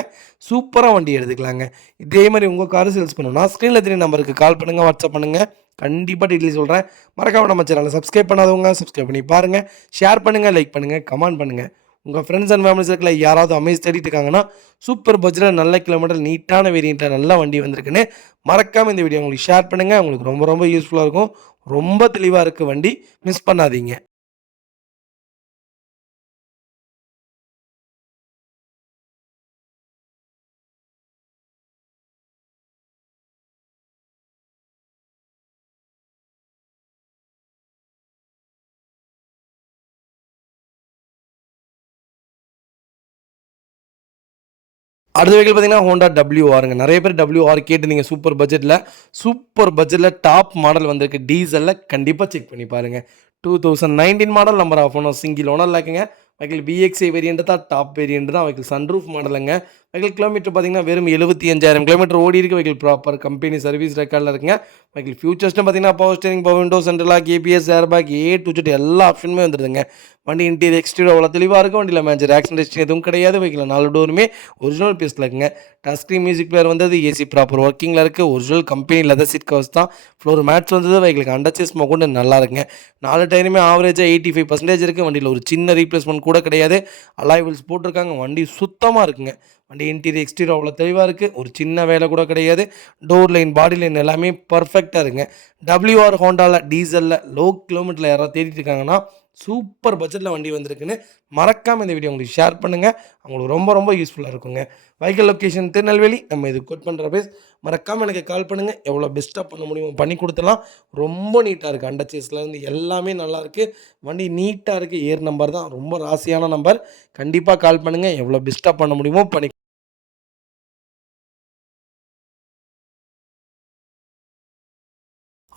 சூப்பராக வண்டி எடுத்துக்கலாங்க. இதே மாதிரி உங்கள் காரு சேல்ஸ் பண்ணணும்னா ஸ்க்ரீனில் தெரிய நம்பருக்கு கால் பண்ணுங்கள், வாட்ஸ்அப் பண்ணுங்கள். கண்டிப்பாக டீட்டெயில் சொல்கிறேன். மறக்காம நம்ம சேனலை சப்ஸ்கிரைப் பண்ணாதவங்க சப்ஸ்கிரைப் பண்ணி பாருங்கள். ஷேர் பண்ணுங்கள், லைக் பண்ணுங்கள், கமெண்ட் பண்ணுங்கள். உங்கள் ஃப்ரெண்ட்ஸ் அண்ட் ஃபேமிலி சர்க்கிளில் யாராவது அமேஸ் தேடிட்டு இருக்காங்கன்னா சூப்பர் பட்ஜெட்டில் நல்ல கிலோமீட்டர் நீட்டான வேரியண்ட்டில் நல்ல வண்டி வந்திருக்குன்னு மறக்காமல் இந்த வீடியோ உங்களுக்கு ஷேர் பண்ணுங்கள். உங்களுக்கு ரொம்ப ரொம்ப யூஸ்ஃபுல்லாக இருக்கும். ரொம்ப தெளிவாக இருக்குது வண்டி. மிஸ் பண்ணாதீங்க. அடுத்த வெஹிக்கிள் பார்த்தீங்கன்னா ஹோண்டா WRங்க. நிறைய பேர் WR கேட்டிருந்தீங்க சூப்பர் பட்ஜெட்டில் டாப் மாடல் வந்திருக்கு. டீசலில் கண்டிப்பாக செக் பண்ணி பாருங்கள். 2019 model number of owner single ஓனரில் இருக்குங்க. வெஹிக்கிள் BXI வேரியண்ட் தான், டாப் வேரியண்ட் தான். வெஹிக்கிள் சன்ரூஃப் மாடலுங்க. வெஹிக்கிள் கிலோமீட்டர் பார்த்தீங்கன்னா வெறும் 75,000 கிலோமீட்டர் ஓடி இருக்கு. வெஹிக்கிள் ப்ராப்பர் கம்பெனி சர்வீஸ் ரெக்கார்டில் இருக்குங்க. வெஹிக்கிள் ஃபியூச்சர்ஸ்ட்டு பார்த்தீங்கன்னா power steering, power window, central lock, ABS, airbag, A to Z எல்லா ஆப்ஷனுமே வந்துடுதுங்க. வண்டி இன்டீரியர் எக்ஸ்டீரியர் அவ்வளோ தெளிவாக இருக்கும். வண்டியில் மேஜர் ஆக்சிடென்ட் எதுவும் கிடையாது. வெஹிக்கிள் 4 டோருமே ஒரிஜினல் பீஸில் இருக்குங்க. டச் ஸ்க்ரீன் மியூசிக் பிளேயர் வந்தது. ஏசி ப்ராப்பர் ஒர்க்கிங்கில் இருக்குது. Original company leather seat covers தான். ஃப்ளோர் மேட்ச் வந்தது. வெஹிக்கிளுக்கு அண்டர் சேஸ் கொண்டு நல்லா இருக்குங்க. 4 டயருமே ஆவரேஜாக 85% இருக்குது. வண்டியில் ஒரு சின்ன ரீப்ளேஸ்மெண்ட் கூட கிடையாது. அலாய் வீல்ஸ் போட்டிருக்காங்க. வண்டி சுத்தமாக இருக்குங்க. வண்டி இன்டீரியர் எக்ஸ்டீரியர் அவ்வளோ தெளிவாக இருக்குது. ஒரு சின்ன வேலை கூட கிடையாது. டோர் லைன், பாடி லைன் எல்லாமே பர்ஃபெக்டாக இருக்குங்க. WR ஹோண்டாவில் டீசலில் லோ கிலோமீட்டரில் யாராவது தேடிட்டு இருக்காங்கன்னா சூப்பர் பட்ஜெட்டில் வண்டி வந்திருக்குன்னு மறக்காமல் இந்த வீடியோ உங்களுக்கு ஷேர் பண்ணுங்கள். அவங்களுக்கு ரொம்ப ரொம்ப யூஸ்ஃபுல்லாக இருக்குங்க. வைக்கல் லொக்கேஷன் திருநெல்வேலி. நம்ம இது கோட் பண்ணுற பேஸ் மறக்காமல் எனக்கு கால் பண்ணுங்கள். எவ்வளோ பெஸ்ட்டாக பண்ண முடியுமோ பண்ணி கொடுத்துலாம். ரொம்ப நீட்டாக இருக்குது. அண்டர் சேஸ்லேருந்து எல்லாமே நல்லாயிருக்கு. வண்டி நீட்டாக இருக்குது. ஏர் நம்பர் தான், ரொம்ப ராசியான நம்பர். கண்டிப்பாக கால் பண்ணுங்கள். எவ்வளோ பெஸ்ட்டாக பண்ண முடியுமோ பண்ணி.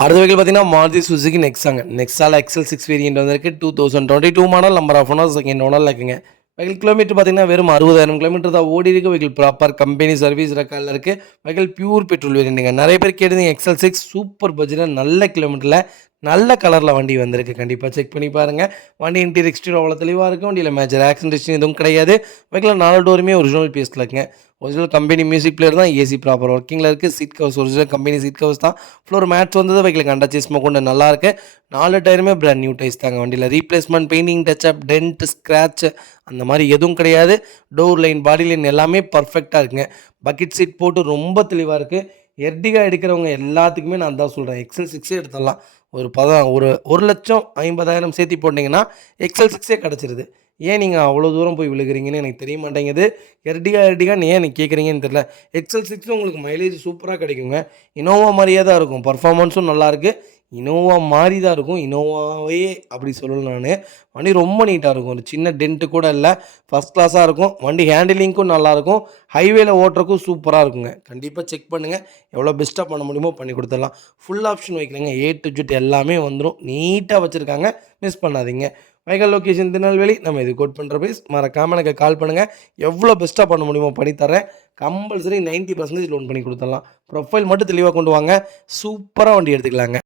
அடுத்த வெஹிக்கிள் பார்த்தீங்கன்னா மாருதி சுசுகி நெக்ஸாங்க. நெக்ஸால XL6 வேரியண்ட் வந்திருக்கு. 2022 model number of owner second ஓனரில் இருக்குங்க. வெஹிக்கிள் கிலோமீட்டர் பார்த்தீங்கன்னா வெறும் 60,000 கிலோமீட்டர் தான் ஓடி இருக்குது. வெஹிக்கிள் ப்ராப்பர் கம்பெனி சர்வீஸ் ரெக்கார்டில் இருக்குது. வெஹிக்கிள் பியூர் பெட்ரோல் வேரியண்ட்டுங்க. நிறைய பேர் கேட்டிருந்தீங்க XL6 சூப்பர் பட்ஜெட்டில் நல்ல கிலோமீட்டரில் நல்ல கலரில் வண்டி வந்திருக்கு. கண்டிப்பாக செக் பண்ணி பாருங்கள். வண்டி இன்டீரியர் எக்ஸ்டீரியர் அவ்வளோ தெளிவாக இருக்கும். வண்டியில் மேஜர் ஆக்சிடென்ட் எதுவும் கிடையாது. வெஹிக்கிள் 4 டோருமே ஒரிஜினல் பீஸில் இருக்குங்க. ஒரிஜினல் கம்பெனி மியூசிக் பிளேயர் தான். ஏசி ப்ராப்பர் ஒர்க்கிங்கில் இருக்குது. Seat covers original company seat covers தான். ஃப்ளோர் மேட்ச் வந்தது. வெஹிக்கிளுக்கு அண்டர் சேஸ் கொண்டு நல்லாயிருக்கு. 4 டயருமே பிராண்ட் நியூ டைஸ் தாங்க. வண்டியில் replacement, painting, touch up, dent, scratch அந்த மாதிரி எதுவும் கிடையாது. டோர் லைன், பாடி லைன் எல்லாமே பர்ஃபெக்டாக இருக்குங்க. பக்கெட் சீட் போட்டு ரொம்ப தெளிவாக இருக்குது. எர்டிகா எடுக்கிறவங்க எல்லாத்துக்குமே நான் தான் சொல்கிறேன். XL6 எடுத்துடலாம். ஒரு 1,50,000 சேர்த்தி போட்டிங்கன்னா XL6 கிடச்சிருது. ஏன் நீங்கள் அவ்வளோ தூரம் போய் விழுகிறீங்கன்னு எனக்கு தெரிய மாட்டேங்குது. எர்டிகான்னு ஏன் நீங்கள் கேட்குறீங்கன்னு தெரியல. XL6 உங்களுக்கு மைலேஜ் சூப்பராக கிடைக்குங்க. இனோவா மாதிரியே தான் இருக்கும். பர்ஃபார்மன்ஸும் நல்லாயிருக்கு. இனோவா மாதிரி தான் இருக்கும். இனோவாவே அப்படி சொல்லலாம் நான். வண்டி ரொம்ப நீட்டாக இருக்கும். ஒரு சின்ன டென்ட்டு கூட இல்லை. ஃபஸ்ட் கிளாஸாக இருக்கும். வண்டி ஹேண்டிலிங்க்கும் நல்லாயிருக்கும். ஹைவேல ஓட்டுறக்கும் சூப்பராக இருக்குங்க. கண்டிப்பாக செக் பண்ணுங்கள். எவ்வளோ பெஸ்ட்டாக பண்ண முடியுமோ பண்ணி கொடுத்துடலாம். ஃபுல் ஆப்ஷன் வைக்கிறேங்க. ஏ டு ஜெட் எல்லாமே வந்துடும். நீட்டாக வச்சுருக்காங்க. மிஸ் பண்ணாதீங்க. வைக்கல் லொக்கேஷன் திருநெல்வேலி. நம்ம இது கோட் பண்ணுற ப்ரைஸ் மறக்காமல் எனக்கு கால் பண்ணுங்கள். எவ்வளோ பெஸ்ட்டாக பண்ண முடியுமோ பண்ணித்தரேன். கம்பல்சரி 90% லோன் பண்ணி கொடுத்துடலாம். ப்ரொஃபைல் மட்டும் தெளிவாக கொண்டு வாங்க. சூப்பராக வண்டி எடுத்துக்கலாங்க.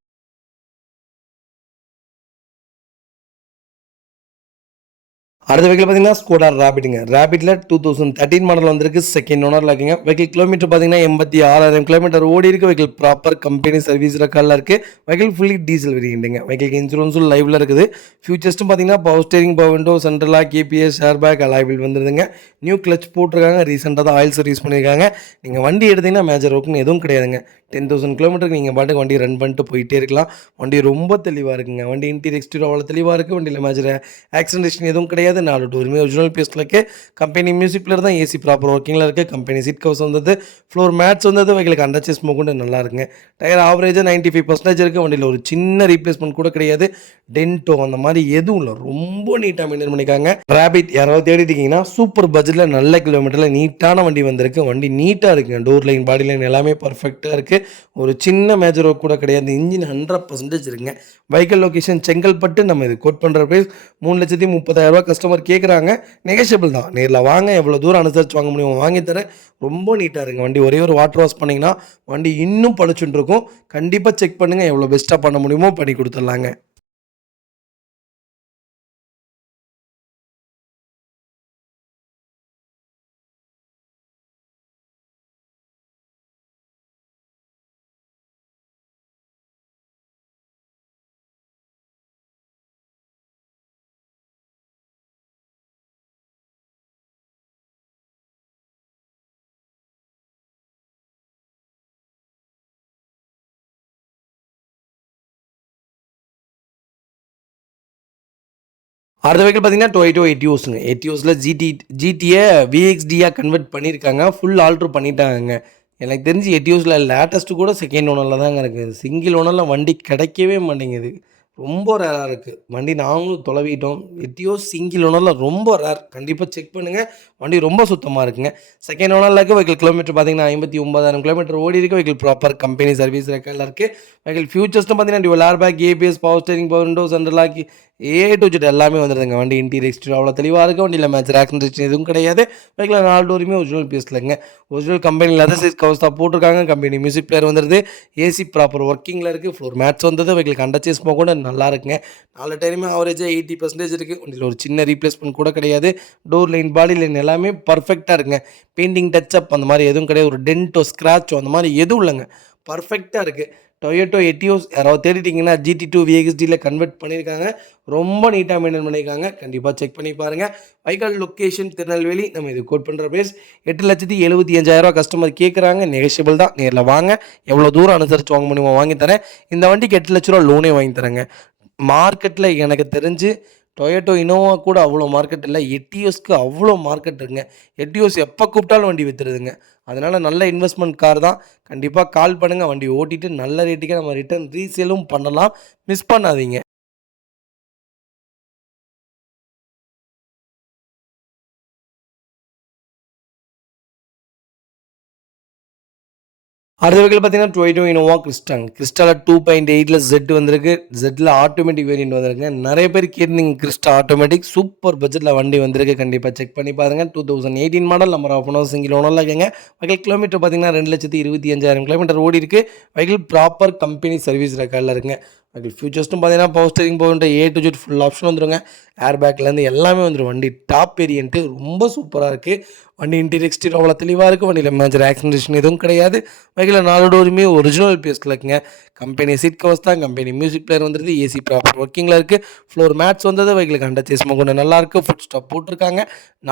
அடுத்த வெஹிக்கிள் பார்த்தீங்கன்னா ஸ்கோடா ரேபிட்டுங்க. ரேபிட்டில் 2013 மாடல் வந்திருக்கு. செகண்ட் ஓனரில் இருக்குங்க. வெஹிக்கிள் கிலோமீட்டர் பார்த்தீங்கன்னா 86,000 கிலோமீட்டர் ஓடி இருக்கு. வெஹிக்கிள் ப்ராப்பர் கம்பெனி சர்வீஸ் ரெக்கார்டில் இருக்குது. வெஹிக்கிள் ஃபுல்லி டீசல் வேரியண்ட்டுங்க. வெஹிக்கிள் இன்சூரன்ஸும் லைவில் இருக்குது. ஃபியூச்சர்ஸ்ட்டும் பார்த்தீங்கன்னா power steering, power window, central lock, கேபிஎஸ், ஏர் பேக், அலாய் வீல் வந்துருதுங்க. நியூ கிளச் போட்டிருக்காங்க. ரீசெண்டாக தான் ஆயில் சர்வீஸ் பண்ணியிருக்காங்க. நீங்கள் வண்டி எடுத்தீங்கன்னா மேஜர் ஒர்க்குன்னு எதுவும் கிடையாதுங்க. 10,000 கிலோமீட்டருக்கு நீங்கள் பாட்டுக்கு வண்டி ரன் பண்ணிட்டு போயிட்டே இருக்கலாம். வண்டி ரொம்ப தெளிவாக இருக்குங்க. வண்டி இன்டீரியர் எக்ஸ்டீரியர் அவ்வளோ தெளிவாக இருக்குது. வண்டியில் மேஜர் ஆக்சிடென்டேஷன் எதுவும் கிடையாது. 4 டோருமே ஒரிஜினல் பீஸில் இருக்குது. கம்பெனி மியூசிக் பிளேயர் தான். ஏசி ப்ராப்பர் ஒர்க்கிங்கில் இருக்குது. கம்பெனி சீட் கவர்ஸ் வந்தது. ஃப்ளோர் மேட்ஸ் வந்தது. வெஹிக்கிளுக்கு அண்டர்ச்சேஸ் மூவ்மெண்ட் நல்லா இருக்குங்க. டயர் ஆவரேஜாக 95% இருக்குது. வண்டியில் ஒரு சின்ன ரீப்ளேஸ்மெண்ட் கூட கிடையாது. டென்ட்டோ அந்த மாதிரி எதுவும் இல்லை. ரொம்ப நீட்டாக மெயின்டைன் பண்ணிக்காங்க. ரேபிட் யாராவது தேடிட்டீங்கன்னா சூப்பர் பட்ஜெட்டில் நல்ல கிலோமீட்டரில் நீட்டான வண்டி வந்திருக்கு. வண்டி நீட்டாக இருக்குங்க. டோர் லைன், பாடி லைன் எல்லாமே பர்ஃபெக்டாக இருக்குது. ஒரு சின்ன மேஜர் ஒர்க் கூட கிடையாது. இன்ஜின் 100% இருக்குங்க. Vehicle location Chengalpattu. நம்ம இது கோட் பண்ணுற ப்ரைஸ் 3,30,000 கஸ்டமர் கேட்குறாங்க. நெகஷியபிள் தான். நேரில் வாங்க, எவ்வளோ தூரம் அனுசரித்து வாங்க முடியும் வாங்கி தரேன். ரொம்ப நீட்டாக இருக்குங்க வண்டி. ஒரே ஒரு வாட்டர் வாஷ் பண்ணிங்கன்னா வண்டி இன்னும் பளிச்சுன்னு இருக்கும். கண்டிப்பாக செக் பண்ணுங்கள். எவ்வளோ பெஸ்ட்டாக பண்ண முடியுமோ பண்ணி கொடுத்துட்லாங்க. அடுத்த வெஹிக்கிள் பார்த்தீங்கன்னா டொயோட்டோ எட்டியோஸுங்க. எட்டியோஸில் ஜிடியை விஎக்ஸ்டியாக கன்வெர்ட் பண்ணியிருக்காங்க. ஃபுல் ஆல்ட்ரு பண்ணிட்டாங்க. எனக்கு தெரிஞ்சு எட்டியோஸில் லேட்டஸ்ட்டு கூட செகண்ட் ஓனரில் தாங்க இருக்குது. சிங்கிள் ஓனரில் வண்டி கிடைக்கவே மாட்டேங்குது. ரொம்ப ரேராக இருக்குது. வண்டி நாங்களும் தொலைவிட்டோம். எட்டியோஸ் சிங்கிள் ஓனரில் ரொம்ப ரேர். கண்டிப்பாக செக் பண்ணுங்கள். வண்டி ரொம்ப சுத்தமாக இருக்குங்க. செகண்ட் ஓனரில் இருக்குது. வெஹிக்கிள் கிலோமீட்டர் பார்த்தீங்கன்னா 59,000 கிலோமீட்டர் ஓடி இருக்குது. வெஹிக்கிள் ப்ராப்பர் கம்பெனி சர்வீஸ் ரெக்கார்டில் இருக்குது. வெஹிக்கிள் ஃபியூச்சர்ஸ்ட்டு பார்த்தீங்கன்னா dual air bag, ABS, power steering, power window, central lock, to Z எல்லாமே வந்துடுதுங்க. வண்டி இன்டீரியர் எக்ஸ்டீரியர் அவ்வளோ தெளிவாக இருக்குது. வண்டியில் மேட்ச் ஆக்சிடென்ட் எதுவும் கிடையாது. வெஹிக்கிள் 4 டோருமே ஒரிஜினல் பீஸ்லங்க. ஒரிஜினல் கம்பெனி லெதர் சைஸ் கவர்ஸ் தான் போட்டிருக்காங்க. கம்பெனி மியூசிக் பிளேயர் வந்துடுது. ஏசி ப்ராப்பர் ஒர்க்கிங்கில் இருக்குது. ஃப்ளோர் மேட்ச் வந்தது. வெஹிக்கிள் அண்டர்ச்சேஸ் போக கூட நல்லா இருக்குங்க. 4 டயருமே ஆவரேஜாக 80% இருக்குது. வண்டியில் ஒரு சின்ன ரீப்ளேஸ்மெண்ட் கூட கிடையாது. டோர் லைன், பாடி லைன் எல்லாமே பர்ஃபெக்டாக இருக்குங்க. பெயிண்டிங் டச்சப் அந்த மாதிரி எதுவும் கிடையாது. ஒரு டென்ட்டோ, ஸ்க்ராச்சோ அந்த மாதிரி எதுவும் இல்லைங்க. பர்ஃபெக்டாக இருக்குது. டொயோட்டோ எட்டியோஸ் யாராவது தேடிட்டிங்கன்னா GT2 VXDயில் கன்வெர்ட் பண்ணியிருக்காங்க. ரொம்ப நீட்டாக மெயின்டைன் பண்ணியிருக்காங்க. கண்டிப்பாக செக் பண்ணி பாருங்கள். Vehicle location Tirunelveli. நம்ம இது கோட் பண்ணுற ப்ரைஸ் 8,75,000 கஸ்டமர் கேட்குறாங்க. நெகஷியபிள் தான். நேரில் வாங்க, எவ்வளோ தூரம் அனுசரித்து வாங்க முடியுமோ வாங்கி தரேன். இந்த வண்டிக்கு 8 லட்ச ரூபா லோனே வாங்கி தரேங்க. மார்க்கெட்டில் எனக்கு தெரிஞ்சு டொயோட்டோ இனோவா கூட அவ்வளோ மார்க்கெட் இல்லை. எட்டியோஸ்க்கு அவ்வளோ மார்க்கெட் இருக்குங்க. எட்டியோஸ் எப்போ கூப்பிட்டாலும் வண்டி விற்றுருதுங்க. அதனால் நல்ல இன்வெஸ்ட்மெண்ட் கார் தான். கண்டிப்பாக கால் பண்ணுங்கள். வண்டி ஓட்டிட்டு நல்ல ரேட்டுக்கே நம்ம ரிட்டர்ன் ரீசேலும் பண்ணலாம். மிஸ் பண்ணாதீங்க. அடுத்த வெஹிக்கிள் பார்த்தீங்கன்னா டொயோட்டோ இனோவா கிறிஸ்டாங்க. கிறிஸ்டாவில் 2.8ல் Z வந்திருக்கு. Zல ஆட்டோமேட்டிக் வேரியன்ட் வந்திருக்குங்க. நிறைய பேர் கேட்டிருந்தீங்க கிறிஸ்டா ஆட்டோமேட்டிக். சூப்பர் பட்ஜெட்டில் வண்டி வந்திருக்கு. கண்டிப்பாக செக் பண்ணி பாருங்கள். 2018 model. Number of owner single ஓனரில் இருக்குங்க. வெஹிக்கிள் கிலோமீட்டர் பார்த்தீங்கன்னா 2,25,000 கிலோமீட்டர் ஓடி இருக்குது. வெஹிக்கிள் ப்ராப்பர் கம்பெனி சர்வீஸ் ரெக்கார்டில் இருக்குங்க. வெஹிக்கிள் ஃபியூச்சர்ஸ்ட்டும் பார்த்தீங்கன்னா power steering, power window, to Z full option வந்துருங்க. ஏர் பேக்லேருந்து எல்லாமே வந்துடும். வண்டி டாப் வேரியன்ட்டு ரொம்ப சூப்பராக இருக்குது. வண்டி இன்டீரியர் எக்ஸ்டீரியர் அவ்வளோ தெளிவாக இருக்குது. வண்டியில் மேஜர் ஆக்சிடென்ட் எதுவும் கிடையாது. வெஹிக்கிள் 4 டோருமே ஒரிஜினல் பீஸில் இருக்குங்க. கம்பெனி சீட் கவர்ஸ் தான். கம்பெனி மியூசிக் பிளேயர் வந்துருது. ஏசி ப்ராப்பர் ஒர்க்கிங்கில் இருக்குது. ஃப்ளோர் மேட்ஸ் வந்தது. வெஹிக்கிளுக்கு அண்டர் சேஸ்மா கொண்டு நல்லாயிருக்கு. ஃபுட் ஸ்டாப் போட்டிருக்காங்க.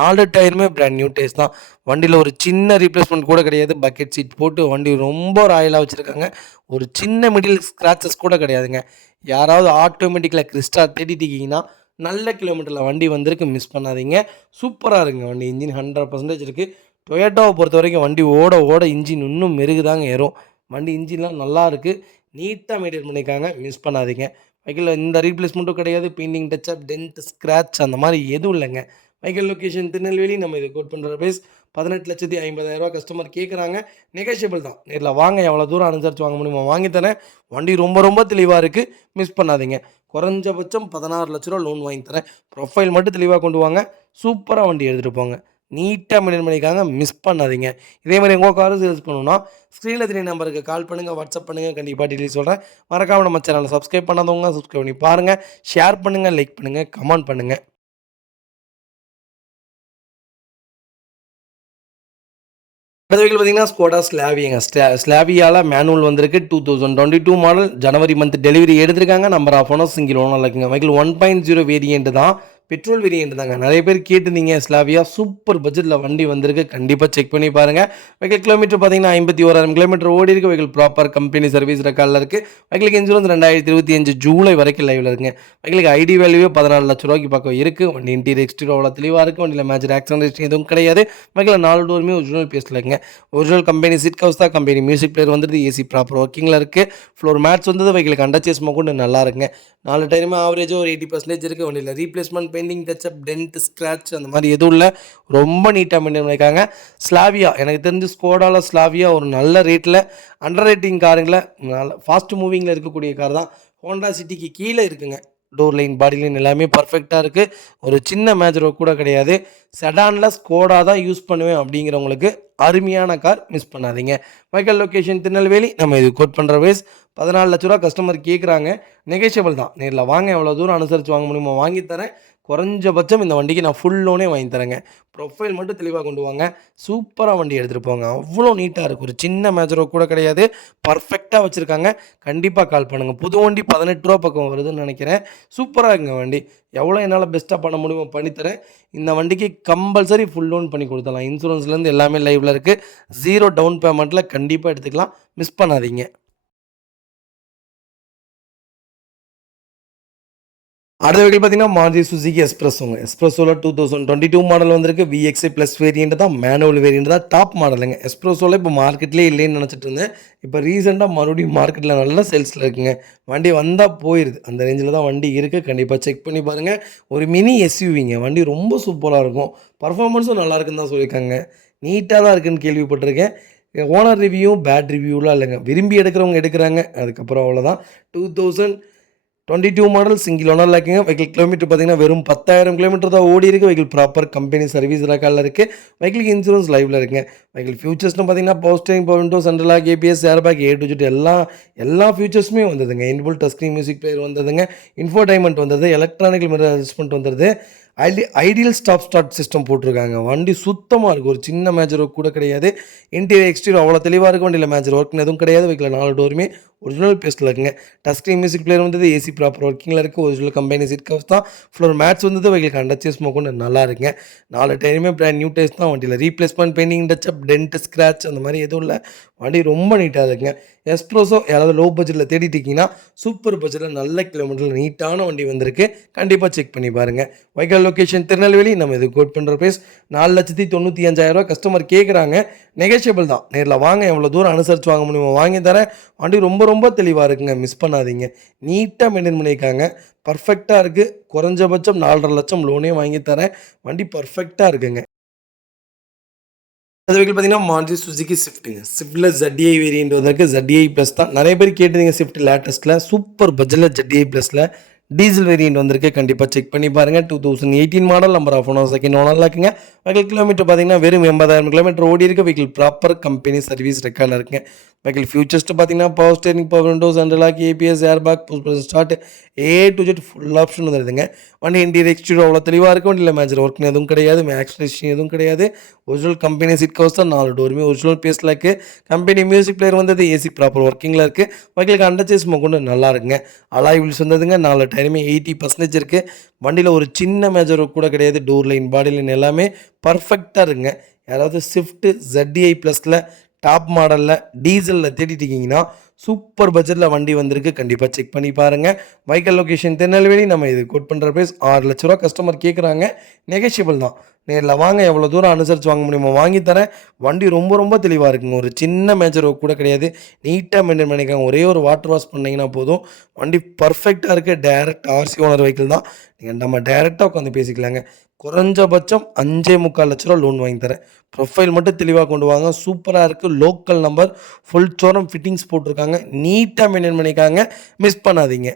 4 டயருமே பிராண்ட் நியூ டேஸ் தான். வண்டியில் ஒரு சின்ன ரீப்ளேஸ்மெண்ட் கூட கிடையாது. பக்கெட் சீட் போட்டு வண்டி ரொம்ப ராயலாக வச்சுருக்காங்க. ஒரு சின்ன மிடில் ஸ்க்ராச்சஸ் கூட கிடையாதுங்க. யாராவது ஆட்டோமேட்டிக்கில் கிறிஸ்டா தேடிட்டிங்கன்னா நல்ல கிலோமீட்டரில் வண்டி வந்திருக்கு. மிஸ் பண்ணாதீங்க. சூப்பராக இருக்குங்க வண்டி. இன்ஜின் 100% இருக்குது. டொயோட்டோவை பொறுத்த வரைக்கும் வண்டி ஓட ஓட இன்ஜின் இன்னும் மெருகுதாங்க ஏறும். வண்டி இன்ஜின்லாம் நல்லா இருக்குது. நீட்டாக மெயின்டைன் பண்ணியிருக்காங்க. மிஸ் பண்ணாதீங்க. வெஹிக்கிளில் இந்த ரீப்ளேஸ்மெண்ட்டும் கிடையாது. பெயிண்டிங் டச்சப், டென்ட், ஸ்க்ராட்ச் அந்த மாதிரி எதுவும் இல்லைங்க. Vehicle location Tirunelveli. நம்ம இது கோட் பண்ணுற ப்ரைஸ் 18,50,000 கஸ்டமர் கேட்குறாங்க. நெகோஷியபிள் தான். நேரில் வாங்க, எவ்வளோ தூரம் அனுசரித்து வாங்க முடியுமோ வாங்கி தரேன். வண்டி ரொம்ப ரொம்ப தெளிவாக இருக்குது. மிஸ் பண்ணாதீங்க. குறைஞ்சபட்சம் 16 லட்ச ரூபா லோன் வாங்கி தரேன். ப்ரொஃபைல் மட்டும் தெளிவாக கொண்டு வாங்க. சூப்பராக வண்டி எடுத்துகிட்டு போங்க. நீட்டாக மெயின்டைன் பண்ணியிருக்காங்க. மிஸ் பண்ணாதீங்க. இதே மாதிரி உங்கள் காரும் சேல்ஸ் பண்ணணும்னா ஸ்க்ரீனில் தெரிய நம்பருக்கு கால் பண்ணுங்கள், வாட்ஸ்அப் பண்ணுங்கள். கண்டிப்பாக டீட்டெயில்ஸ் சொல்கிறேன். மறக்காமல் நம்ம சேனலை சப்ஸ்கிரைப் பண்ணாதவங்க சப்ஸ்கிரைப் பண்ணி பாருங்கள். ஷேர் பண்ணுங்கள், லைக் பண்ணுங்கள், கமெண்ட் பண்ணுங்கள். அடுத்த வெஹிக்கிள் பார்த்தீங்கன்னா ஸ்கோடா ஸ்லாவியங்க. ஸ்லாவியால மேனுவல் வந்திருக்கு. 2022 மாடல். ஜனவரி மந்த் டெலிவரி எடுத்திருக்காங்க. நம்பர் ஆஃப் ஓனர் சிங்கிள் ஓனர்ல இருக்குங்க. வெஹிக்கிள் 1.0 வேரியன்ட் தான். பெட்ரோல் வேரியன்ட் தாங்க. நிறைய பேர் கேட்டிருந்தீங்க ஸ்லாவியா. சூப்பர் பட்ஜெட்ல வண்டி வந்திருக்கு. கண்டிப்பா செக் பண்ணி பாருங்க. வெஹிக்கிள் கிலோமீட்டர் பார்த்தீங்கன்னா 51,000 கிலோமீட்டர் ஓடி இருக்கு. வெஹிக்கிள் ப்ராப்பர் கம்பெனி சர்வீஸ் ரெக்கார்ட்ல இருக்கு. வெஹிக்கிளுக்கு இன்சூரன்ஸ் 2025 ஜூலை வரைக்கும் லைவ்ல இருக்குங்க. வெஹிக்கிளுக்கு ஐடி வேல்யூவே 14 லட்சம் ரூபாய்க்கு பக்கம் இருக்கு. வண்டி இன்டீரியர் எக்ஸ்டீரியர் அவ்வளோ தெளிவாக இருக்கு. வண்டியில் மேஜர் ஆக்சிடென்ட் எதுவும் கிடையாது. வெஹிக்கிள் 4 டோருமே ஒரிஜினல் பேஸ்ல இருக்குங்க. ஒரிஜினல் கம்பெனி சீட் கவர்ஸ் தான். கம்பெனி மியூசிக் பிளேயர் வந்துட்டு ஏசி ப்ராப்பர் ஒர்க்கிங்கில் இருக்குது. ஃப்ளோர் மேட்ச் வந்தது. வெஹிக்கிளுக்கு அண்டர்ச்சேஸ் கொண்டு நல்லா இருக்குங்க. 4 டைமே ஆவரேஜாக ஒரு 80% இருக்குது. வண்டியில் replacement painting touch up dent scratch அந்த மாதிரி எதுவும் இல்லை. ரொம்ப நீட்டாக மெயின்டைன் பண்ணியிருக்காங்க. ஸ்லாவியா எனக்கு தெரிஞ்சு ஸ்கோடாவில் ஸ்லாவியா ஒரு நல்ல ரேட்டில் அண்டர் ரேட்டிங் காருங்களை நல்ல ஃபாஸ்ட் மூவிங்கில் இருக்கக்கூடிய கார் தான். ஹோண்டா சிட்டிக்கு கீழே இருக்குங்க. டோர் லைன் பாடி லைன் எல்லாமே பர்ஃபெக்டாக இருக்குது. ஒரு சின்ன மேஜர் ஒர்க் கூட கிடையாது. செடானில் ஸ்கோடா தான் யூஸ் பண்ணுவேன் அப்படிங்கிறவங்களுக்கு அருமையான கார், மிஸ் பண்ணாதீங்க. Vehicle location Tirunelveli. நம்ம இது கோட் பண்ணுற வயசு 14 லட்ச ரூபா கஸ்டமர் கேட்குறாங்க. நெகோஷியபிள் தான். நேரில் வாங்க, எவ்வளோ தூரம் அனுசரித்து வாங்க முடியுமோ வாங்கி தரேன். குறைஞ்சபட்சம் இந்த வண்டிக்கு நான் ஃபுல் லோனே வாங்கி தரேங்க. ப்ரொஃபைல் மட்டும் தெளிவாக கொண்டு வாங்க. சூப்பராக வண்டி எடுத்துகிட்டு போங்க. அவ்வளோ நீட்டாக இருக்குது. ஒரு சின்ன மேஜரோ கூட கிடையாது. பர்ஃபெக்டாக வச்சுருக்காங்க. கண்டிப்பாக கால் பண்ணுங்கள். புது வண்டி 18 ரூபா பக்கம் வருதுன்னு நினைக்கிறேன். சூப்பராக இருக்குங்க வண்டி. எவ்வளோ என்னால் பெஸ்ட்டாக பண்ண முடியுமோ பண்ணித்தரேன். இந்த வண்டிக்கு கம்பல்சரி ஃபுல் லோன் பண்ணி கொடுத்துடலாம். இன்சூரன்ஸ்லேருந்து எல்லாமே லைவில் இருக்குது. 0 டவுன் பேமெண்ட்டில் கண்டிப்பாக எடுத்துக்கலாம். மிஸ் பண்ணாதீங்க. அடுத்த வெஹிக்கிள் பார்த்தீங்கன்னா மாருதி சுசுகி எஸ்பிரஸோங்க. எஸ்பிரஸோவில் 2022 மாடல் வந்திருக்கு. விஎக்ஸ்ஐ ப்ளஸ் வேரியண்ட் தான். மேனுவல் வேரியண்ட் தான். டாப் மாடலுங்க. எஸ்பிரஸோவில் இப்போ மார்க்கெட்லேயே இல்லைன்னு நினச்சிட்டு இருந்தேன். இப்போ ரீசெண்டாக மறுபடியும் மார்க்கெட்டில் நல்ல சேல்ஸில் இருக்குங்க. வண்டி வந்தால் போயிடுது. அந்த ரேஞ்சில் தான் வண்டி இருக்குது. கண்டிப்பாக செக் பண்ணி பாருங்கள். ஒரு மினி எஸ்யூவிங்க. வண்டி ரொம்ப சூப்பராக இருக்கும். பர்ஃபார்மன்ஸும் நல்லா இருக்குன்னு தான் சொல்லியிருக்காங்க. நீட்டாக தான் இருக்குன்னு கேள்விப்பட்டிருக்கேன். ஓனர் ரிவ்யூ பேட் ரிவ்யூலாம் இல்லைங்க. விரும்பி எடுக்கிறவங்க எடுக்கிறாங்க. அதுக்கப்புறம் அவ்வளோதான். 2022 மாடல் சிங்கிள் ஓனரில் இருக்குங்க. வெஹிக்கிள் கிலோமீட்டர் பார்த்தீங்கன்னா வெறும் 10,000 கிலோமீட்டர் தான் ஓடி இருக்குது. வெஹிக்கிள் ப்ராப்பர் கம்பெனி சர்வீஸ் ரெக்கார்டில் இருக்குது. வெஹிக்கிளுக்கு இன்சூரன்ஸ் லைவில் இருக்குங்க. வெஹிக்கிள் ஃபியூச்சர்ஸ்னு பார்த்தீங்கன்னா power steering, power window, central lock, ABS, air bag, A to Z எல்லா ஃபியூச்சர்ஸுமே வந்ததுங்க. Inbuilt touch screen music player வந்ததுங்க. இன்ஃபோடைன்மெண்ட் வந்தது. எலக்ட்ரானிக்கல் மிரர் அட்ஜஸ்ட்மெண்ட் வந்துடுது. ஐடியல் ஸ்டாப் ஸ்டார்ட் சிஸ்டம் போட்டிருக்காங்க. வண்டி சுத்தமாக இருக்குது. ஒரு சின்ன மேஜர் ஒர்க் கூட கிடையாது. இன்டீரியர் எக்ஸ்டீரியர் அவ்வளோ தெளிவாக இருக்கும். வண்டியில் மேஜர் ஒர்க்னு எதுவும் கிடையாது. வெஹிக்கிள் 4 டோருமே ஒரிஜினல் பேஸ்ட்டில் இருக்குங்க. டச் ஸ்க்ரீன் மியூசிக் பிளேயர் வந்தது. ஏசி ப்ராப்பர் ஒர்க்கிங்கில் இருக்குது. ஒரிஜினல் கம்பெனி சீட் கவர்ஸ் தான். ஃப்ளோர் மேட்ச் வந்தது. வெஹிக்கிள் அண்டர்ச்சேஸ் கொண்டு நல்லா இருக்குங்க. 4 டைமே பிராண்ட் நியூ டேஸ்ட் தான். வண்டியில் replacement painting touch up dent scratch அந்த மாதிரி எதுவும் இல்லை. வண்டி ரொம்ப நீட்டாக இருக்குங்க. எஸ்ப்ரோஸோ யாராவது லோ பட்ஜெட்டில் தேடிட்டு இருக்கீங்கன்னா சூப்பர் பட்ஜெட்டில் நல்ல கிலோமீட்டரில் நீட்டான வண்டி வந்திருக்கு. கண்டிப்பாக செக் பண்ணி பாருங்கள். Vehicle location Tirunelveli. நம்ம இது கோட் பண்ணுற ப்ரைஸ் 4,95,000 கஸ்டமர் கேட்குறாங்க. நெகோஷியபிள் தான். நேரில் வாங்க, எவ்வளோ தூரம் அனுசரித்து வாங்க முடியுமோ வாங்கி தரேன். வண்டி ரொம்ப ரொம்ப தெளிவாக இருக்குங்க. மிஸ் பண்ணாதீங்க. நீட்டாக மெயின்டைன் பண்ணியிருக்காங்க. பர்ஃபெக்டாக இருக்குது. குறைஞ்சபட்சம் 4,50,000 லட்சம் லோனே வாங்கி தரேன். வண்டி பர்ஃபெக்டாக இருக்குங்க. அது வெஹிக்கிள் பார்த்தீங்கன்னா மாருதி சுசுகி ஸ்விஃப்ட்டுங்க. ஸ்விஃப்ட்டில் ZDI வேரியண்ட் வந்திருக்கு. ZDI ப்ளஸ் தான். நிறைய பேர் கேட்டிருந்தீங்க ஸ்விஃப்ட் லேட்டஸ்ட்டில். சூப்பர் பட்ஜெட்டில் ZDI ப்ளஸில் டீசல் வேரியண்ட் வந்திருக்கு. கண்டிப்பாக செக் பண்ணி பாருங்கள். 2018 model. Number of owner second ஓனரில் இருக்குங்க. வெஹிக்கிள் கிலோமீட்டர் பார்த்தீங்கன்னா வெறும் 80,000 கிலோமீட்டர் ஓடி இருக்குது. வெஹிக்கிள் ப்ராப்பர் கம்பெனி சர்வீஸ் ரெக்கார்டில் இருக்குங்க. வெஹிக்கிள் ஃபியூச்சர்ஸ்ட்டு பார்த்தீங்கன்னா power steering, power window, central lock, ABS, air bag, push start, A to Z full option வந்துடுதுங்க. வண்டி இன்டீரியர் எக்ஸ்டீரியர் அவ்வளோ தெளிவாக இருக்கும். வண்டியில் மேஜர் ஒர்க்னு எதுவும் கிடையாது. ஆக்சிடென்ட் எதுவும் கிடையாது. ஒரிஜினல் கம்பெனி சீட் கவர்ஸ் தான். 4 டோருமே ஒரிஜினல் பேஸில் இருக்குது. கம்பெனி மியூசிக் பிளேயர் வந்தது. ஏசி ப்ராப்பர் ஒர்க்கிங்கில் இருக்குது. வெஹிக்கிளுக்கு அண்டர்ச்சேஸ் கொண்டு நல்லா இருக்குங்க. அலாய் வீல்ஸ் வந்ததுங்க. 4 டயருமே 80% இருக்குது. வண்டியில் ஒரு சின்ன மேஜர் ஒர்க் கூட கிடையாது. டோர் லைன் பாடி லைன் எல்லாமே பர்ஃபெக்டாக இருக்குங்க. யாராவது ஸ்விஃப்ட் ZDI ப்ளஸில் டாப் மாடலில் டீசலில் தேடிட்டு இருக்கீங்கன்னா சூப்பர் பட்ஜெட்டில் வண்டி வந்திருக்கு. கண்டிப்பாக செக் பண்ணி பாருங்கள். Vehicle location Tirunelveli. நம்ம இது கோட் பண்ணுற ப்ரைஸ் 6 லட்ச ரூபா கஸ்டமர் கேட்குறாங்க. நெகோஷியபிள் தான். நேரில் வாங்க, எவ்வளோ தூரம் அனுசரித்து வாங்க முடியுமோ வாங்கி தரேன். வண்டி ரொம்ப ரொம்ப தெளிவாக இருக்குங்க. ஒரு சின்ன மேஜர் ஒர்க் கூட கிடையாது. நீட்டாக மெயின்டைன் பண்ணிக்காங்க. ஒரே ஒரு வாட்டர் வாஷ் பண்ணிங்கன்னா போதும். வண்டி பர்ஃபெக்டாக இருக்குது. டேரக்ட் RC ஓனர் வெஹிக்கிள் தான். நீங்கள் நம்ம டேரெக்டாக உட்காந்து பேசிக்கலாங்க. குறைஞ்சபட்சம் 5.25 லட்ச ரூபா லோன் வாங்கி தரேன். ப்ரொஃபைல் மட்டும் தெளிவாக கொண்டு வாங்க. சூப்பராக இருக்குது. லோக்கல் நம்பர், ஃபுல் சோரம் ஃபிட்டிங்ஸ் போட்டிருக்காங்க. நீட்டாக மெயின்டைன் பண்ணிக்காங்க. மிஸ் பண்ணாதீங்க.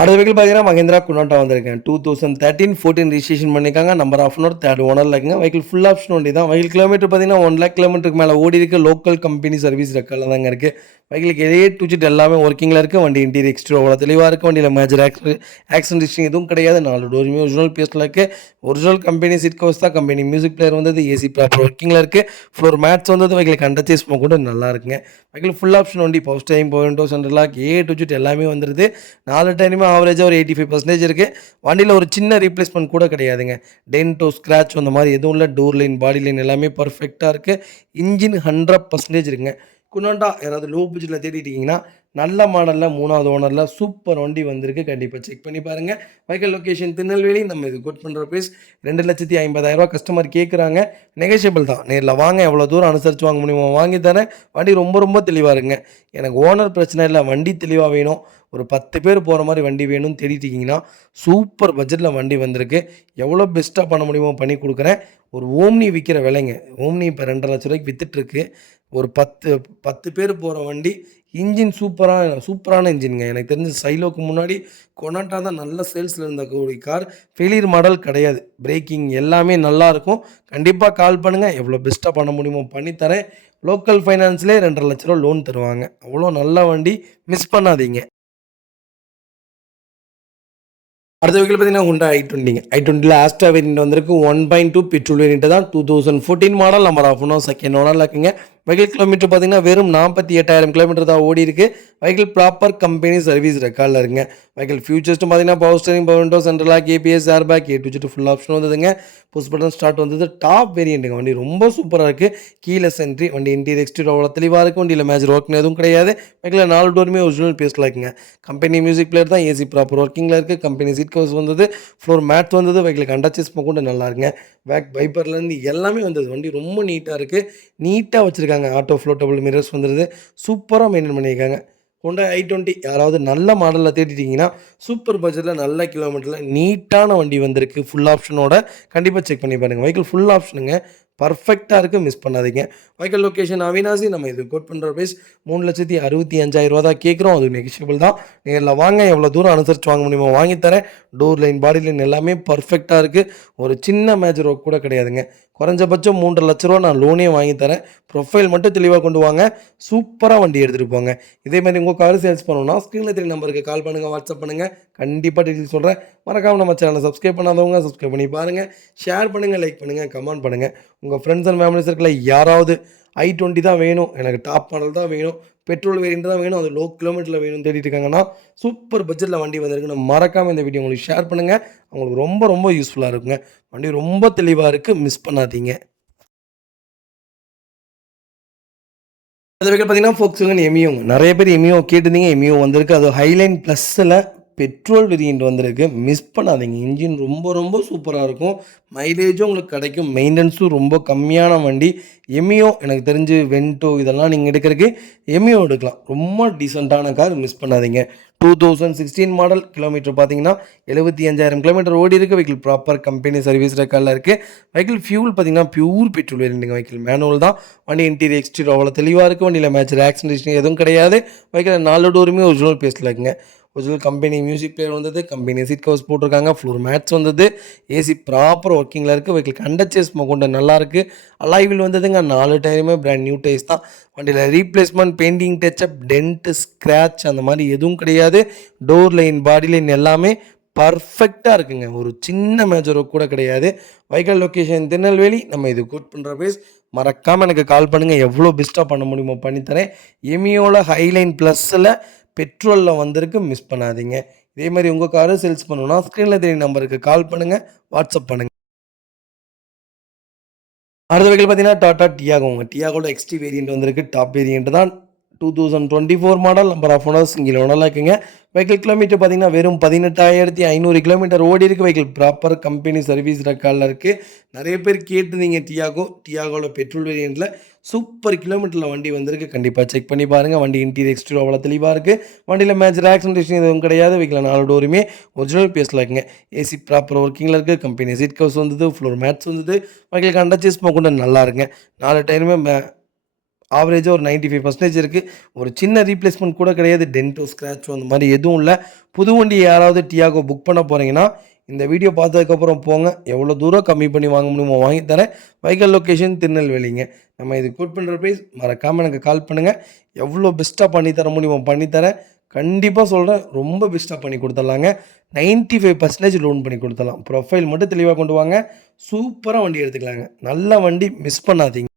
அடுத்த வெஹிக்கிள் பார்த்தீங்கன்னா மஹேந்திரா குனாட்டா வந்திருக்கேன். 2013, 14 ரிஜிஸ்ட்ரேஷன் பண்ணியிருக்காங்க. நம்பர் ஆஃப் ஓனர், தேர்ட் ஓனரில் இருக்குங்க. வெஹிக்கிள் ஃபுல் ஆப்ஷன் வண்டி தான். வெஹிக்கிள் கிலோமீட்டர் பார்த்தீங்கன்னா 1,00,000 கிலோமீட்டருக்கு மேலே ஓடி இருக்கு. லோக்கல் கம்பெனி சர்வீஸ் ரெக்கார்டில் தாங்க இருக்குது. வெஹிக்கிளுக்கு A to Z எல்லாமே ஒர்க்கிங்கில் இருக்குது. வண்டி இன்டீரியர் எக்ஸ்டீரியர் அவ்வளோ தெளிவாக இருக்குது. வண்டியில் மேஜர் ஆக்சிடென்ட் ஹிஸ்ட்ரி எதுவும் கிடையாது. 4 டோருமே ஒரிஜினல் பீஸில் இருக்குது. ஒரிஜினல் கம்பெனி சீட் கவர்ஸ் தான். கம்பெனி மியூசிக் பிளேயர் வந்தது. ஏசி ப்ராப்பர் ஒர்க்கிங்கில் இருக்குது. ஃப்ளோர் மேட்ஸ் வந்தது. வெஹிக்கிளுக்கு அண்டர்ச்சேஸ் கூட நல்லா இருக்குங்க. வெஹிக்கிள் ஃபுல் ஆப்ஷன் வண்டி. Power steering, power windows, central lock, A to Z எல்லாமே வந்துடுது. 4 டைமுமே ஆவரேஜாக ஒரு 85% இருக்குது. வண்டியில் ஒரு சின்ன ரீப்ளேஸ்மெண்ட் கூட கிடையாதுங்க. டென்ட்டோ ஸ்க்ராட்ச் அந்த மாதிரி எதுவும் இல்லை. டோர் லைன், பாடி லைன் எல்லாமே பர்ஃபெக்டாக இருக்குது. இன்ஜின் 100% இருக்குங்க. குனாண்டா யாராவது லோ பட்ஜெட்டில் தேடிட்டீங்கன்னா நல்ல மாடலில் 3வது ஓனரில் சூப்பர் வண்டி வந்திருக்கு. கண்டிப்பாக செக் பண்ணி பாருங்கள். Vehicle location Tirunelveli. நம்ம இது கோட் பண்ணுற ப்ரைஸ் 2,50,000 கஸ்டமர் கேட்குறாங்க. நெகோஷியபிள் தான். நேரில் வாங்க, எவ்வளோ தூரம் அனுசரித்து வாங்க முடியுமோ வாங்கி தரேன். வண்டி ரொம்ப ரொம்ப தெளிவாக இருக்குங்க. எனக்கு ஓனர் பிரச்சனை இல்லை, வண்டி தெளிவாக வேணும், ஒரு 10 பேர் போகிற மாதிரி வண்டி வேணும்னு தேடிட்டிங்கன்னா சூப்பர் பட்ஜெட்டில் வண்டி வந்திருக்கு. எவ்வளோ பெஸ்ட்டாக பண்ண முடியுமோ பண்ணி கொடுக்குறேன். ஒரு ஓம்னி விற்கிற விலைங்க. ஓம்னி இப்போ 2,50,000 விற்றுட்டுருக்கு. ஒரு 10 பேர் போகிற வண்டி. இன்ஜின் சூப்பரான இன்ஜின்ங்க. எனக்கு தெரிஞ்ச சைலோக்கு முன்னாடி கொனாட்டா தான் நல்ல சேல்ஸில் இருந்த ஒரு கார். ஃபெயிலியர் மாடல் கிடையாது. பிரேக்கிங் எல்லாமே நல்லாயிருக்கும். கண்டிப்பாக கால் பண்ணுங்கள். எவ்வளோ பெஸ்ட்டாக பண்ண முடியுமோ பண்ணித்தரேன். லோக்கல் ஃபைனான்ஸ்லேயே 2,50,000 லோன் தருவாங்க. அவ்வளோ நல்ல வண்டி, மிஸ் பண்ணாதீங்க. அடுத்த வெஹிக்கிள் பார்த்தீங்கன்னா ஹுண்டா i20ங்க. i20ல ஆஸ்டா வேரியன்ட் வந்திருக்கு. 1.2 பெட்ரோல் வேரியன்ட் தான். 2014 model. Number of owner, second ஓனரில் இருக்குங்க. வெஹிக்கிள் கிலோமீட்டர் பார்த்தீங்கன்னா வெறும் 48,000 கிலோமீட்டர் தான் ஓடி இருக்குது. வெஹிக்கிள் ப்ராப்பர் கம்பெனி சர்வீஸ் ரெக்கார்டில் இருக்குங்க. வெஹிக்கிள் ஃபியூச்சர்ஸ்ட்டு பார்த்தீங்கன்னா power steering, power window, central lock, ABS, air bag, A to Z full option வந்ததுங்க. புஷ் பட்டன் ஸ்டார்ட் வந்தது. டாப் வேரியண்ட்டுங்க. வண்டி ரொம்ப சூப்பராக இருக்குது. Keyless entry. வண்டி இன்டீரியர் எக்ஸ்டீரியர் அவ்வளோ தெளிவாக இருக்குது. வண்டியில் மேஜர் ஒர்க்னு எதுவும் கிடையாது. வெஹிக்கிள் 4 டோருமே ஒரிஜினல் பீஸில் இருக்குங்க. கம்பெனி மியூசிக் பிளேயர் தான். ஏசி ப்ராப்பர் ஒர்க்கிங்கில் இருக்குது. கம்பெனி சீட் கவர்ஸ் வந்தது. ஃப்ளோர் மேட் வந்தது. வெஹிக்கிளுக்கு அண்டர்ச்சேஸ் கூட நல்லா இருக்குங்க. பேக் வைப்பர்லேருந்து எல்லாமே வந்தது. வண்டி ரொம்ப நீட்டாக இருக்குது. நீட்டாக வச்சுருக்காங்க. ஆட்டோ ஃப்ளோட்டபிள் மிரர்ஸ் வந்துடுது. சூப்பராக மெயின்டைன் பண்ணியிருக்காங்க. ஹோண்டா i20 யாராவது நல்ல மாடலில் தேடிட்டிங்கன்னா சூப்பர் பட்ஜெட்டில் நல்ல கிலோமீட்டரில் நீட்டான வண்டி வந்திருக்கு. ஃபுல் ஆப்ஷனோட. கண்டிப்பாக செக் பண்ணி பாருங்கள். வெஹிக்கிள் ஃபுல் ஆப்ஷனுங்க. பர்ஃபெக்டாக இருக்குது, மிஸ் பண்ணாதீங்க. Vehicle location Avinashi. நம்ம இது கோட் பண்ணுற ப்ரைஸ் 3,65,000 தான் கேட்குறோம். அது நெகிஷியபிள் தான். நேரில் வாங்க, எவ்வளோ தூரம் அனுசரித்து வாங்க முடியுமோ வாங்கி தரேன். டோர் லைன், பாடி லைன் எல்லாமே பர்ஃபெக்டாக இருக்குது. ஒரு சின்ன மேஜர் ஒர்க் கூட கிடையாதுங்க. குறைஞ்சபட்சம் 3,50,000 நான் லோனே வாங்கி தரேன். ப்ரொஃபைல் மட்டும் தெளிவாக கொண்டு வாங்க. சூப்பராக வண்டி எடுத்துகிட்டு போங்க. இதேமாதிரி உங்கள் கார் சேல்ஸ் பண்ணணும்னா ஸ்க்ரீனில் 3 நம்பருக்கு கால் பண்ணுங்கள், வாட்ஸ்அப் பண்ணுங்கள். கண்டிப்பாக டீட்டெயில் சொல்கிறேன். மறக்காமல் நம்ம சேனலை சப்ஸ்கிரைப் பண்ணாதவங்க சப்ஸ்கிரைப் பண்ணி பாருங்கள். ஷேர் பண்ணுங்கள், லைக் பண்ணுங்கள், கமெண்ட் பண்ணுங்கள். உங்கள் ஃப்ரெண்ட்ஸ் அண்ட் ஃபேமிலி சர்க்கிளில் யாராவது i20 தான் வேணும், எனக்கு டாப் மாடல் தான் வேணும், பெட்ரோல் வேரியண்ட் தான் வேணும், அது லோ கிலோமீட்டரில் வேணும்னு தேடிட்டு இருக்காங்கன்னா சூப்பர் பட்ஜெட்டில் வண்டி வந்திருக்குன்னு மறக்காமல் இந்த வீடியோ உங்களுக்கு ஷேர் பண்ணுங்கள். அவங்களுக்கு ரொம்ப ரொம்ப யூஸ்ஃபுல்லாக இருக்குங்க. வண்டி ரொம்ப தெளிவாக இருக்குது, மிஸ் பண்ணாதீங்க. அது வைக்க பார்த்தீங்கன்னா Volkswagen எமியோ. நிறைய பேர் எமியோ கேட்டிருந்தீங்க. எமியோ வந்திருக்கு. அது ஹைலைன் ப்ளஸ்ஸில் பெட்ரோல் வேரியண்ட் வந்திருக்கு. மிஸ் பண்ணாதீங்க. இன்ஜின் ரொம்ப ரொம்ப சூப்பராக இருக்கும். மைலேஜும் உங்களுக்கு கிடைக்கும். மெயின்டெனன்ஸும் ரொம்ப கம்மியான வண்டி. எமியோ எனக்கு தெரிஞ்சு வென்டோ இதெல்லாம் நீங்கள் எடுக்கிறதுக்கு எமியோ எடுக்கலாம். ரொம்ப டீசெண்டான கார், மிஸ் பண்ணாதீங்க. 2016 மாடல். கிலோமீட்டர் பார்த்தீங்கன்னா 75,000 கிலோமீட்டர் ஓடி இருக்குது. வெஹிக்கிள் ப்ராப்பர் கம்பெனி சர்வீஸ் ரெக்கார்டில் இருக்குது. வெஹிக்கிள் ஃபியூல் பார்த்தீங்கன்னா பியூர் பெட்ரோல் வேரியண்ட்டுங்க. வெஹிக்கிள் மேனுவல் தான். வண்டி இன்டீரியர் எக்ஸ்டீரியர் அவ்வளோ தெளிவாக இருக்குது. வண்டியில் மேஜர் ஆக்சிடென்ட் எதுவும் கிடையாது. வெஹிக்கிள் 4 டோருமே ஒரிஜினல் பேஸில் இருக்குங்க. ஒரிஜினல் கம்பெனி மியூசிக் பிளேயர் வந்தது. கம்பெனி சீட் கவர்ஸ் போட்டிருக்காங்க. ஃப்ளோர் மேட்ஸ் வந்தது. ஏசி ப்ராப்பர் ஒர்க்கிங்கில் இருக்குது. வெஹிக்கிள் அண்டர்ச்சேஸ் கொண்டு நல்லாயிருக்கு. அலாய்வில் வந்ததுங்க. 4 டயருமே பிராண்ட் நியூ டயர்ஸ் தான். வண்டியில் replacement, painting, touch-up, tent, scratch அந்த மாதிரி எதுவும் கிடையாது. டோர் லைன், பாடி லைன் எல்லாமே பர்ஃபெக்டாக இருக்குங்க. ஒரு சின்ன மேஜர் ஒர்க் கூட கிடையாது. Vehicle location Tirunelveli. நம்ம இது கோட் பண்ணுற ப்ரைஸ் மறக்காமல் எனக்கு கால் பண்ணுங்கள். எவ்வளோ பெஸ்ட்டாக பண்ண முடியுமோ பண்ணித்தரேன். எமியோவில் ஹைலைன் ப்ளஸ்ஸில் பெட்ரோலில் வந்திருக்கு, மிஸ் பண்ணாதீங்க. இதே மாதிரி உங்கள் காரை சேல்ஸ் பண்ணணும்னா ஸ்க்ரீனில் தெரிய நம்பருக்கு கால் பண்ணுங்கள், வாட்ஸ்அப் பண்ணுங்கள். அடுத்த வெஹிக்கிள் பார்த்தீங்கன்னா டாடா டியாகோங்க. டியாகோட எக்ஸ்டி வேரியண்ட் வந்திருக்கு. டாப் வேரியண்ட் தான். 2024 model. Number of owner single ஓனரில் இருக்குங்க. வெஹிக்கிள் கிலோமீட்டர் பார்த்தீங்கன்னா வெறும் 18,500 கிலோமீட்டர் ஓடி இருக்குது. வெஹிக்கிள் ப்ராப்பர் கம்பெனி சர்வீஸ் ரெக்கார்டில் இருக்குது. நிறைய பேர் கேட்டுருந்தீங்க டியாகோவில் பெட்ரோல் வேரியண்ட்டில் சூப்பர் கிலோமீட்டரில் வண்டி வந்திருக்கு. கண்டிப்பாக செக் பண்ணி பாருங்கள். வண்டி இன்டீரியர் எக்ஸ்டீரியர் அவ்வளோ தெளிவாக இருக்குது. வண்டியில் மேஜர் ஆக்சிடென்ட் எதுவும் கிடையாது. வெஹிக்கிள் 4 டோருமே ஒரிஜினல் பேஸில் இருக்குங்க. ஏசி ப்ராப்பர் ஒர்க்கிங்கில் இருக்குது. கம்பெனி சீட் கவர்ஸ் வந்தது. ஃப்ளோர் மேட்ஸ் வந்தது. வெஹிக்கிளுக்கு அண்டர்ச்சேஸ் கொண்டு நல்லா இருக்குங்க. 4 டயருமே ஆவரேஜாக ஒரு 95% இருக்குது. ஒரு சின்ன ரீப்ளேஸ்மெண்ட் கூட கிடையாது. டென்ட்டோ, ஸ்க்ராச்சோ அந்த மாதிரி எதுவும் இல்லை. புது வண்டி யாராவது டியாகோ புக் பண்ண போகிறீங்கன்னா இந்த வீடியோ பார்த்ததுக்கப்புறம் போங்க. எவ்வளோ தூரம் கம்மி பண்ணி வாங்க முடியுமோ வாங்கி தரேன். வெஹிக்கிள் லொக்கேஷன் திருநெல்வேலிங்க. நம்ம இது கோட் பண்ணுற ப்ரைஸ் மறக்காமல் எனக்கு கால் பண்ணுங்கள். எவ்வளோ பெஸ்ட்டாக பண்ணி தர முடியுமோ பண்ணித்தரேன். கண்டிப்பாக சொல்கிறேன், ரொம்ப பெஸ்ட்டாக பண்ணி கொடுத்துட்லாங்க. 95% லோன் பண்ணி கொடுத்துடலாம். ப்ரொஃபைல் மட்டும் தெளிவாக கொண்டு வாங்க. சூப்பராக வண்டி எடுத்துக்கலாங்க. நல்ல வண்டி, மிஸ் பண்ணாதீங்க.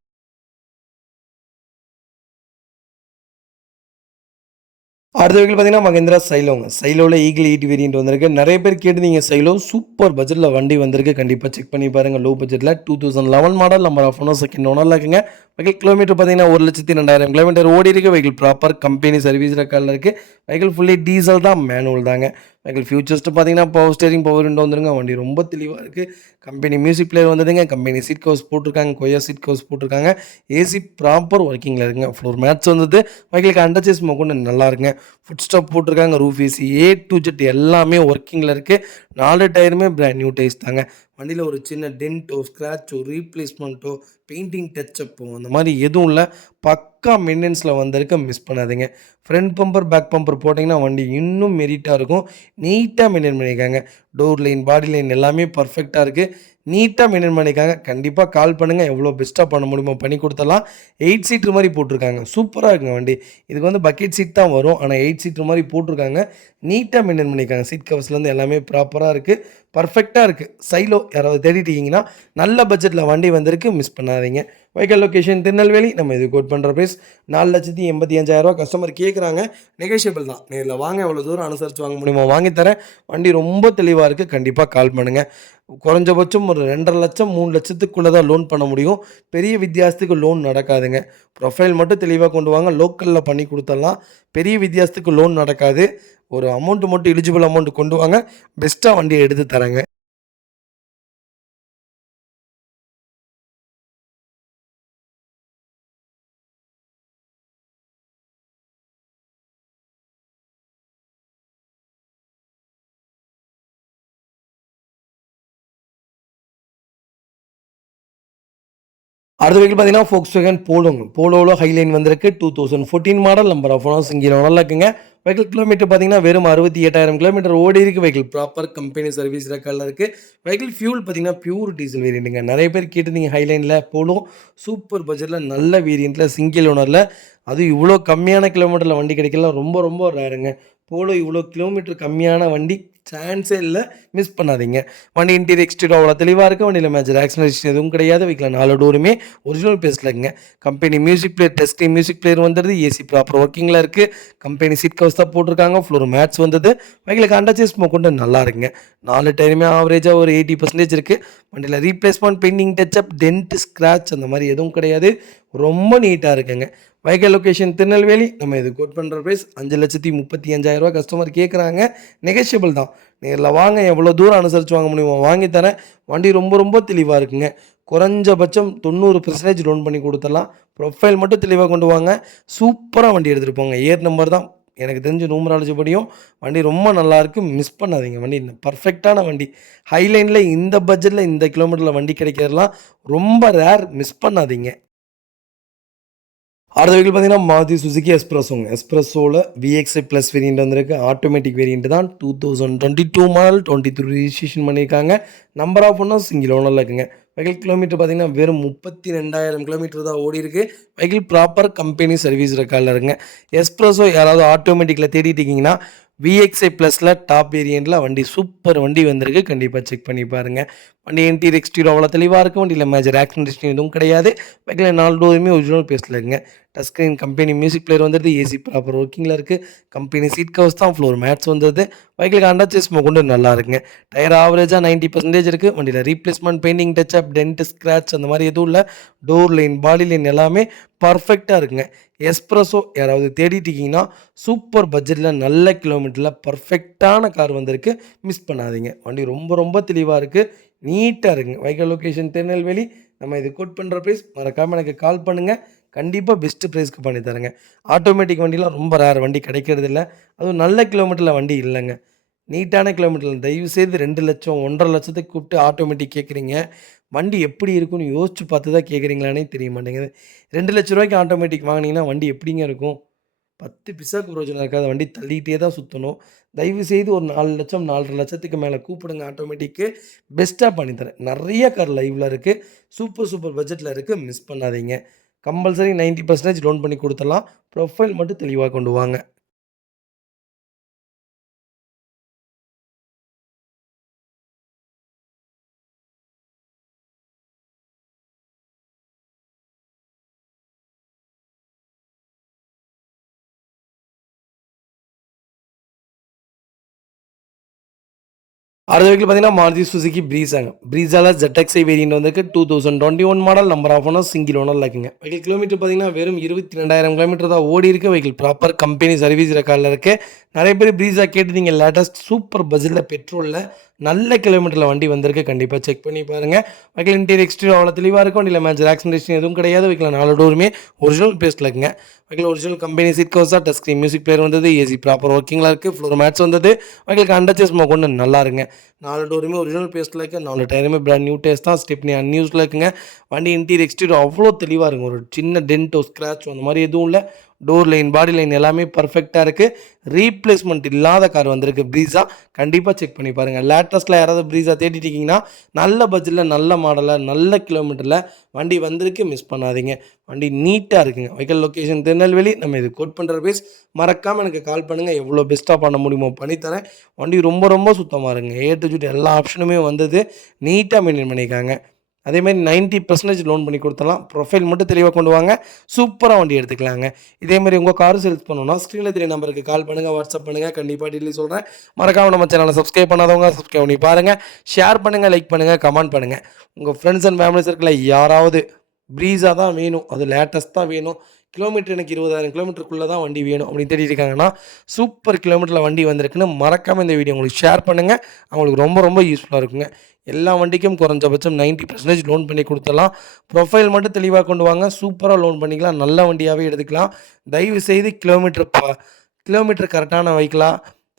அடுத்த வெஹிக்கிள் பார்த்தீங்கன்னா மகேந்திரா சைலோங்க. சைலோவில் ஈகிள் 8 வேரியன்ட் வந்திருக்கு. நிறைய பேர் கேட்டிருந்தீங்க சைலோ. சூப்பர் பட்ஜெட்டில் வண்டி வந்திருக்கு. கண்டிப்பாக செக் பண்ணி பாருங்கள். லோ பட்ஜெட்டில் 2011 model, number of owner second ஓனரில் இருக்குங்க. வெஹிக்கிள் கிலோமீட்டர் பார்த்தீங்கன்னா 1,02,000 கிலோமீட்டர் ஓடி இருக்குது. வெஹிக்கிள் ப்ராப்பர் கம்பெனி சர்வீஸ் ரெக்கார்டில் இருக்குது. வெஹிக்கிள் ஃபுல்லி டீசல் தான், மேனுவல் தாங்க. வெஹிக்கிள் ஃபியூச்சர்ஸ்ட்டு பார்த்தீங்கன்னா பவர் ஸ்டேரிங், பவர் விண்டோ வந்துருங்க. வண்டி ரொம்ப தெளிவாக இருக்குது. கம்பெனி மியூசிக் பிளேயர் வந்துடுங்க. கம்பெனி சீட் கவர்ஸ் போட்டிருக்காங்க. கொய்யா சீட் கவர்ஸ் போட்டிருக்காங்க. ஏசி ப்ராப்பர் ஒர்க்கிங்கில் இருக்குங்க. ஃப்ளோர் மேட்ச் வந்தது. வெஹிக்கிளுக்கு அண்டர்சேஸ் கொண்டு நல்லா இருக்குங்க. ஃபுட் ஸ்டாப் போட்டிருக்காங்க. Roof AC A to Z எல்லாமே ஒர்க்கிங்கில் இருக்குது. 4 டயருமே பிராண்ட் நியூ டயர்ஸ் தாங்க. வண்டியில் ஒரு சின்ன டென்ட்டோ, ஸ்க்ராச்சோ, ரீப்ளேஸ்மெண்ட்டோ, பெயிண்டிங் டச்சப்போ அந்த மாதிரி எதுவும் இல்லை. பக்கா மெயின்டெனன்ஸில் வந்திருக்க, மிஸ் பண்ணாதீங்க. ஃப்ரண்ட் பம்பர், பேக் பம்பர் போட்டிங்கன்னா வண்டி இன்னும் மெரிட்டாக இருக்கும். நீட்டாக மெயின்டைன் பண்ணியிருக்காங்க. டோர் லைன், பாடி லைன் எல்லாமே பர்ஃபெக்டாக இருக்குது. நீட்டாக மெயின்டைன் பண்ணியிருக்காங்க. கண்டிப்பாக கால் பண்ணுங்கள். எவ்வளோ பெஸ்ட்டாக பண்ண முடியுமோ பண்ணி கொடுத்துடலாம். 8 சீட்ரு மாதிரி போட்டிருக்காங்க. சூப்பராக இருக்குங்க வண்டி. இதுக்கு வந்து பக்கெட் சீட் தான் வரும். ஆனால் 8 சீட்ரு மாதிரி போட்டிருக்காங்க. நீட்டாக மெயின்டைன் பண்ணியிருக்காங்க. சீட் கவர்ஸ்லேருந்து எல்லாமே ப்ராப்பராக இருக்குது. பர்ஃபெக்டாக இருக்குது. சைலோ யாராவது தேடிட்டீங்கன்னா நல்ல பட்ஜெட்டில் வண்டி வந்திருக்கு, மிஸ் பண்ணாதீங்க. Vehicle location Tirunelveli. நம்ம இது கோட் பண்ணுற ப்ரைஸ் 4,85,000 கஸ்டமர் கேட்குறாங்க. நெகோஷியபிள் தான். நேரில் வாங்க, எவ்வளோ தூரம் அனுசரித்து வாங்க முடியுமோ வாங்கி தரேன். வண்டி ரொம்ப தெளிவாக இருக்குது. கண்டிப்பாக கால் பண்ணுங்கள். குறைஞ்சபட்சம் ஒரு 2.5 லட்சம் 3 லட்சத்துக்குள்ளே தான் லோன் பண்ண முடியும். பெரிய வித்தியாசத்துக்கு லோன் நடக்காதுங்க. ப்ரொஃபைல் மட்டும் தெளிவாக கொண்டு வாங்க. லோக்கலில் பண்ணி கொடுத்துடலாம். பெரிய வித்தியாசத்துக்கு லோன் நடக்காது. ஒரு அமௌண்ட்டு மட்டும் எலிஜிபிள் அமௌண்ட் கொண்டு வாங்க. பெஸ்ட்டாக வண்டியை எடுத்து தரேங்க. அடுத்த வெஹிக்கிள் பார்த்தீங்கன்னா Volkswagen போலோங்க. போலோவில் ஹைலைன் வந்திருக்கு. 2014 மாடல், நம்பர் ஆஃப் ஓனர்ஸ் இங்கே நல்லா இருக்குங்க. வெஹிக்கிள் கிலோமீட்டர் பார்த்தீங்கன்னா வெறும் 68,000 கிலோமீட்டர் ஓடி இருக்குது. வெஹிக்கிள் ப்ராப்பர் கம்பெனி சர்வீஸ் ரெக்கார்டில் இருக்குது. வெஹிக்கிள் ஃபியூல் பார்த்தீங்கன்னா பியூர் டீசல் வேரியண்ட்டுங்க. நிறைய பேர் கேட்டிருந்தீங்க ஹைலைனில். போலோ சூப்பர் பட்ஜெட்டில் நல்ல வேரியண்ட்டில் சிங்கிள் ஓனரில், அதுவும் இவ்வளோ கம்மியான கிலோமீட்டரில் வண்டி கிடைக்கலாம் ரொம்ப ரொம்ப ரேருங்க. போலோ இவ்வளோ கிலோமீட்டர் கம்மியான வண்டி சான்ஸே இல்லை, மிஸ் பண்ணாதீங்க. வண்டி இன்டீரியர் எக்ஸ்டீரியர் அவ்வளோ தெளிவாக இருக்குது. வண்டியில் மேஜர் ஆக்சிடென்ட் எதுவும் கிடையாது. வெஹிக்கிள் 4 டோருமே ஒரிஜினல் பேஸில் இருக்குங்க. Company music player, test music player வந்துடுது. ஏசி ப்ராப்பர் ஒர்க்கிங்கில் இருக்குது. கம்பெனி சீட் கவர்ஸ் தான் போட்டிருக்காங்க. ஃப்ளோர் மேட்ச் வந்தது. வெஹிக்கிளுக்கு அண்டர்சேஸ் கொண்டு நல்லா இருக்குங்க. 4 டயருமே ஆவரேஜாக ஒரு 80% இருக்குது. வண்டியில் replacement, painting touch up, dent, scratch அந்த மாதிரி எதுவும் கிடையாது. ரொம்ப நீட்டாக இருக்குங்க. Vehicle location Tirunelveli. நம்ம இது கோட் பண்ணுற ப்ரைஸ் 5,35,000 கஸ்டமர் கேட்குறாங்க. நெகோஷியபிள் தான். நேரில் வாங்க, எவ்வளோ தூரம் அனுசரித்து வாங்க முடியுமோ வாங்கி தரேன். வண்டி ரொம்ப ரொம்ப தெளிவாக இருக்குங்க. குறைஞ்சபட்சம் 90% லோன் பண்ணி கொடுத்துடலாம். ப்ரொஃபைல் மட்டும் தெளிவாக கொண்டு வாங்க. சூப்பராக வண்டி எடுத்துகிட்டு போங்க. ஏர் நம்பர் தான். எனக்கு தெரிஞ்ச நியூமராலஜி படியும் வண்டி ரொம்ப நல்லாயிருக்கு. மிஸ் பண்ணாதீங்க. வண்டி பர்ஃபெக்டான வண்டி. ஹைலைனில் இந்த பட்ஜெட்டில் இந்த கிலோமீட்டரில் வண்டி கிடைக்கிறதுலாம் ரொம்ப ரேர், மிஸ் பண்ணாதீங்க. அடுத்த வெஹிக்கிள் பார்த்தீங்கன்னா மாருதி சுசுகி எஸ்ப்ரெஸோங்க. எஸ்ப்ரெஸோவில் VXI ப்ளஸ் வேரியண்ட் வந்திருக்கு. ஆட்டோமேட்டிக் வேரியண்ட் தான். 2022 மாடல், 23 ரிஜிஸ்ட்ரேஷன் பண்ணியிருக்காங்க. நம்பர் ஆஃப் ஓனர்ஸ் சிங்கிள் ஓனரில் இருக்குங்க. வெஹிக்கிள் கிலோமீட்டர் பார்த்தீங்கன்னா வெறும் 32,000 கிலோமீட்டர் தான் ஓடி இருக்குது. வெஹிக்கிள் ப்ராப்பர் கம்பெனி சர்வீஸ் ரெக்கார்டில் இருக்குங்க. எஸ்ப்ரெஸோ யாராவது ஆட்டோமேட்டிக்கில் தேடிட்டு இருக்கீங்கன்னா VXI ப்ளஸில் டாப் வேரியண்ட்டில் வண்டி சூப்பர் வண்டி வந்திருக்கு. கண்டிப்பாக செக் பண்ணி பாருங்கள். வண்டி இன்டீரியர் எக்ஸ்டீரியர் அவ்வளோ தெளிவாக இருக்கும். வண்டியில் மேஜர் ஆக்சிடென்ட் எதுவும் கிடையாது. வெஹிக்கிள் 4 டோருமே ஒரிஜினல் பேஸில் இருக்குங்க. Touch screen, company music player வந்துடுது. ஏசி ப்ராப்பர் ஒர்க்கிங்கில் இருக்குது. கம்பெனி சீட் கவர்ஸ் தான். ஃப்ளோர் மேட்ஸ் வந்தது. வெஹிக்கிளுக்கு அண்டர்சேஸ் கொண்டு நல்லா இருக்குங்க. டயர் ஆவரேஜாக 90% இருக்குது. வண்டியில் replacement, painting touch up, dent, scratch அந்த மாதிரி எதுவும் இல்லை. டோர் லைன், பாடி லைன் எல்லாமே பர்ஃபெக்டாக இருக்குங்க. எஸ்ப்ரெஸோ யாராவது தேடிட்டிங்கன்னா சூப்பர் பட்ஜெட்டில் நல்ல கிலோமீட்டரில் பர்ஃபெக்டான கார் வந்திருக்கு. மிஸ் பண்ணாதீங்க. வண்டி ரொம்ப ரொம்ப தெளிவாக இருக்குது. நீட்டாக இருக்குங்க. Vehicle location Tirunelveli. நம்ம இது கோட் பண்ணுற ப்ரைஸ் மறக்காமல் எனக்கு கால் பண்ணுங்கள். கண்டிப்பாக பெஸ்ட்டு ப்ரைஸ்க்கு பண்ணி தரேங்க. ஆட்டோமேட்டிக் வண்டிலாம் ரொம்ப ரேர், வண்டி கிடைக்கிறது இல்லை. அதுவும் நல்ல கிலோமீட்டரில் வண்டி இல்லைங்க. நீட்டான கிலோமீட்டர் தயவுசெய்து 2,00,000 1,50,000த்துக்கு கூப்பிட்டு ஆட்டோமேட்டிக் கேட்குறீங்க. வண்டி எப்படி இருக்குன்னு யோசிச்சு பார்த்து தான் கேட்குறீங்களான்னே தெரிய மாட்டேங்குது. ரூ. 2,00,000 ஆட்டோமேட்டிக் வாங்குனீங்கன்னா வண்டி எப்படிங்க இருக்கும்? 10 பைசாக்கு பிரயோஜனம் இருக்காது. வண்டி தள்ளிட்டே தான் சுத்தணும். தயவுசெய்து ஒரு 4,00,000 4,50,000க்கு மேல கூப்பிடுங்க ஆட்டோமேட்டிக்கு. பெஸ்ட்டா பண்ணி தரேன். நெறைய கார் லைவ்ல இருக்கு. சூப்பர் சூப்பர் பட்ஜெட்ல இருக்கு. மிஸ் பண்ணாதீங்க. கம்பல்சரி 90% லோன் பண்ணி குடுத்துடலாம். ப்ரொஃபைல் மட்டும் தெளிவா கொண்டு வாங்க. அடுத்த வெஹிக்கிள் பார்த்தீங்கன்னா, மாருதி சுசுகி ப்ரீஸாங்க. ப்ரீஸால ZXi வேரியன்ட் வந்திருக்கு. 2021 model number of owner single ஓனர்ல இருக்குங்க. வெஹிக்கிள் கிலோமீட்டர் பார்த்தீங்கன்னா, வெறும் 22,000 கிலோமீட்டர் தான் ஓடியிருக்கு. வெஹிக்கிள் ப்ராப்பர் கம்பெனி சர்வீஸ் ரெக்கார்ட்ல இருக்கு. நெறைய பேர் ப்ரீஸா கேட்டிருந்தீங்க. லேட்டஸ்ட் சூப்பர் பட்ஜெட்ல பெட்ரோல்ல நல்ல கிலோமீட்டர்ல வண்டி வந்திருக்கு. கண்டிப்பா செக் பண்ணி பாருங்க. வெஹிக்கிள் இன்டீரியர், எக்ஸ்டீரியர் அவ்வளோ தெளிவா இருக்கும். வண்டியில மேஜர் ஆக்சிடென்டேஷன் எதுவும் கிடையாது. வெஹிக்கிள் 4 டோருமே ஒரிஜினல் பேஸ்ட்ல இருக்குங்க. வெஹிக்கிள் ஒரிஜினல் கம்பெனி சீட் கவர்ஸா, டச் ஸ்க்ரீன் மியூசிக் பிளேயர் வந்தது. ஏசி ப்ராப்பர் ஒர்க்கிங்ல இருக்கு. ஃப்ளோர் மேட்ஸ் வந்தது. வெஹிக்கிளுக்கு அண்டர்ச்சேஸ் கொண்டு நல்லா இருங்க. 4 டோருமே ஒரிஜினல் பேஸ்ட்ல இருக்கு. 4 டயருமே பிராண்ட் நியூ டயர்ஸ் தான். ஸ்டெப்னி அன்யூஸ்ல இருக்குங்க. வண்டி இன்டீரியர், எக்ஸ்டீரியர் அவ்வளோ தெளிவா இருக்குங்க. ஒரு சின்ன டென்ட்டோ, ஸ்க்ராச்சோ அந்த மாரி எதுவும் இல்ல. டோர் லைன், பாடி லைன் எல்லாமே பெர்ஃபெக்ட்டா இருக்கு. ரீப்ளேஸ்மென்ட் இல்லாத கார் வந்திருக்கு ப்ரீஸா. கண்டிப்பா செக் பண்ணி பாருங்க. லேட்டஸ்ட்ல யாராவது ப்ரீஸா தேடிட்டு இருக்கீங்கன்னா, நல்ல பட்ஜெட்ல, நல்ல மாடல்ல, நல்ல கிலோமீட்டர்ல வண்டி வந்திருக்கு. மிஸ் பண்ணாதீங்க. வண்டி நீட்டா இருக்குங்க. Vehicle location Tirunelveli. நம்ம இது கோட் பண்ற பிரைஸ். மறக்காம எனக்கு கால் பண்ணுங்க. எவ்வளோ பெஸ்ட்டா பண்ண முடியுமோ பண்ணி தரேன். வண்டி ரொம்ப ரொம்ப சுத்தமா இருக்குங்க. ஏ டூ ஜெட் எல்லா ஆப்ஷனுமே வந்தது. நீட்டா மெயின்டெயின் பண்ணியிருக்காங்க. அதேமாரி 90% லோன் பண்ணி குடுத்துடலாம். ப்ரொஃபைல் மட்டும் தெளிவா கொண்டு வாங்க. சூப்பரா வண்டி எடுத்துக்கலாங்க. இதேமாரி உங்க காரும் சேல்ஸ் பண்ணணும்னா, ஸ்க்ரீன்ல தெரிய நம்பருக்கு கால் பண்ணுங்க, வாட்ஸ்அப் பண்ணுங்க. கண்டிப்பா டீட்டெயில் சொல்றேன். மறக்காம நம்ம சேனலை சப்ஸ்கிரைப் பண்ணாதவங்க சப்ஸ்கிரைப் பண்ணி பாருங்க. ஷேர் பண்ணுங்க, லைக் பண்ணுங்க, கமெண்ட் பண்ணுங்க. உங்க ஃப்ரெண்ட்ஸ் அண்ட் ஃபேமிலி சர்க்கிள்ல யாராவது ப்ரீஸா தான் வேணும், அது லேட்டஸ்ட் தான் வேணும், கிலோமீட்டர் எனக்கு 20,000 கிலோமீட்டருக்குள்ள தான் வண்டி வேணும் அப்படின்னு தேடிட்டு இருக்காங்கன்னா, சூப்பர் கிலோமீட்டர்ல வண்டி வந்திருக்குன்னு மறக்காம இந்த வீடியோ உங்களுக்கு ஷேர் பண்ணுங்க. அவங்களுக்கு ரொம்ப ரொம்ப யூஸ்ஃபுல்லா இருக்குங்க. எல்லா வண்டிக்கும் குறைஞ்சபட்சம் 90% லோன் பண்ணி குடுத்துடலாம். ப்ரொஃபைல் மட்டும் தெளிவா கொண்டு வாங்க. சூப்பரா லோன் பண்ணிக்கலாம். நல்ல வண்டியாவே எடுத்துக்கலாம். தயவு செய்து கிலோமீட்டர் கரெக்டான வெஹிக்கிளா,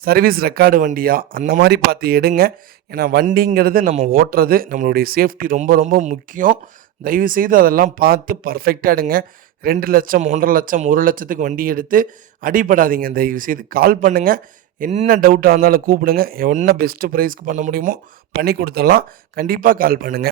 சர்வீஸ் ரெக்கார்டு வண்டியா, அந்த மாரி பார்த்து எடுங்க. ஏன்னா வண்டிங்கிறது நம்ம ஓட்டுறது, நம்மளுடைய சேஃப்டி ரொம்ப ரொம்ப முக்கியம். தயவு செய்து அதெல்லாம் பார்த்து பெர்ஃபெக்ட்டா எடுங்க. 2,00,000 1,50,000 1,00,000த்துக்கு வண்டி எடுத்து அடிபடாதீங்க. தயவு செய்து கால் பண்ணுங்க. என்ன டவுட்டா இருந்தாலும் கூப்பிடுங்க. என்ன பெஸ்ட் பிரைஸ்க்கு பண்ண முடியுமோ பண்ணி குடுத்துடலாம். கண்டிப்பா கால் பண்ணுங்க.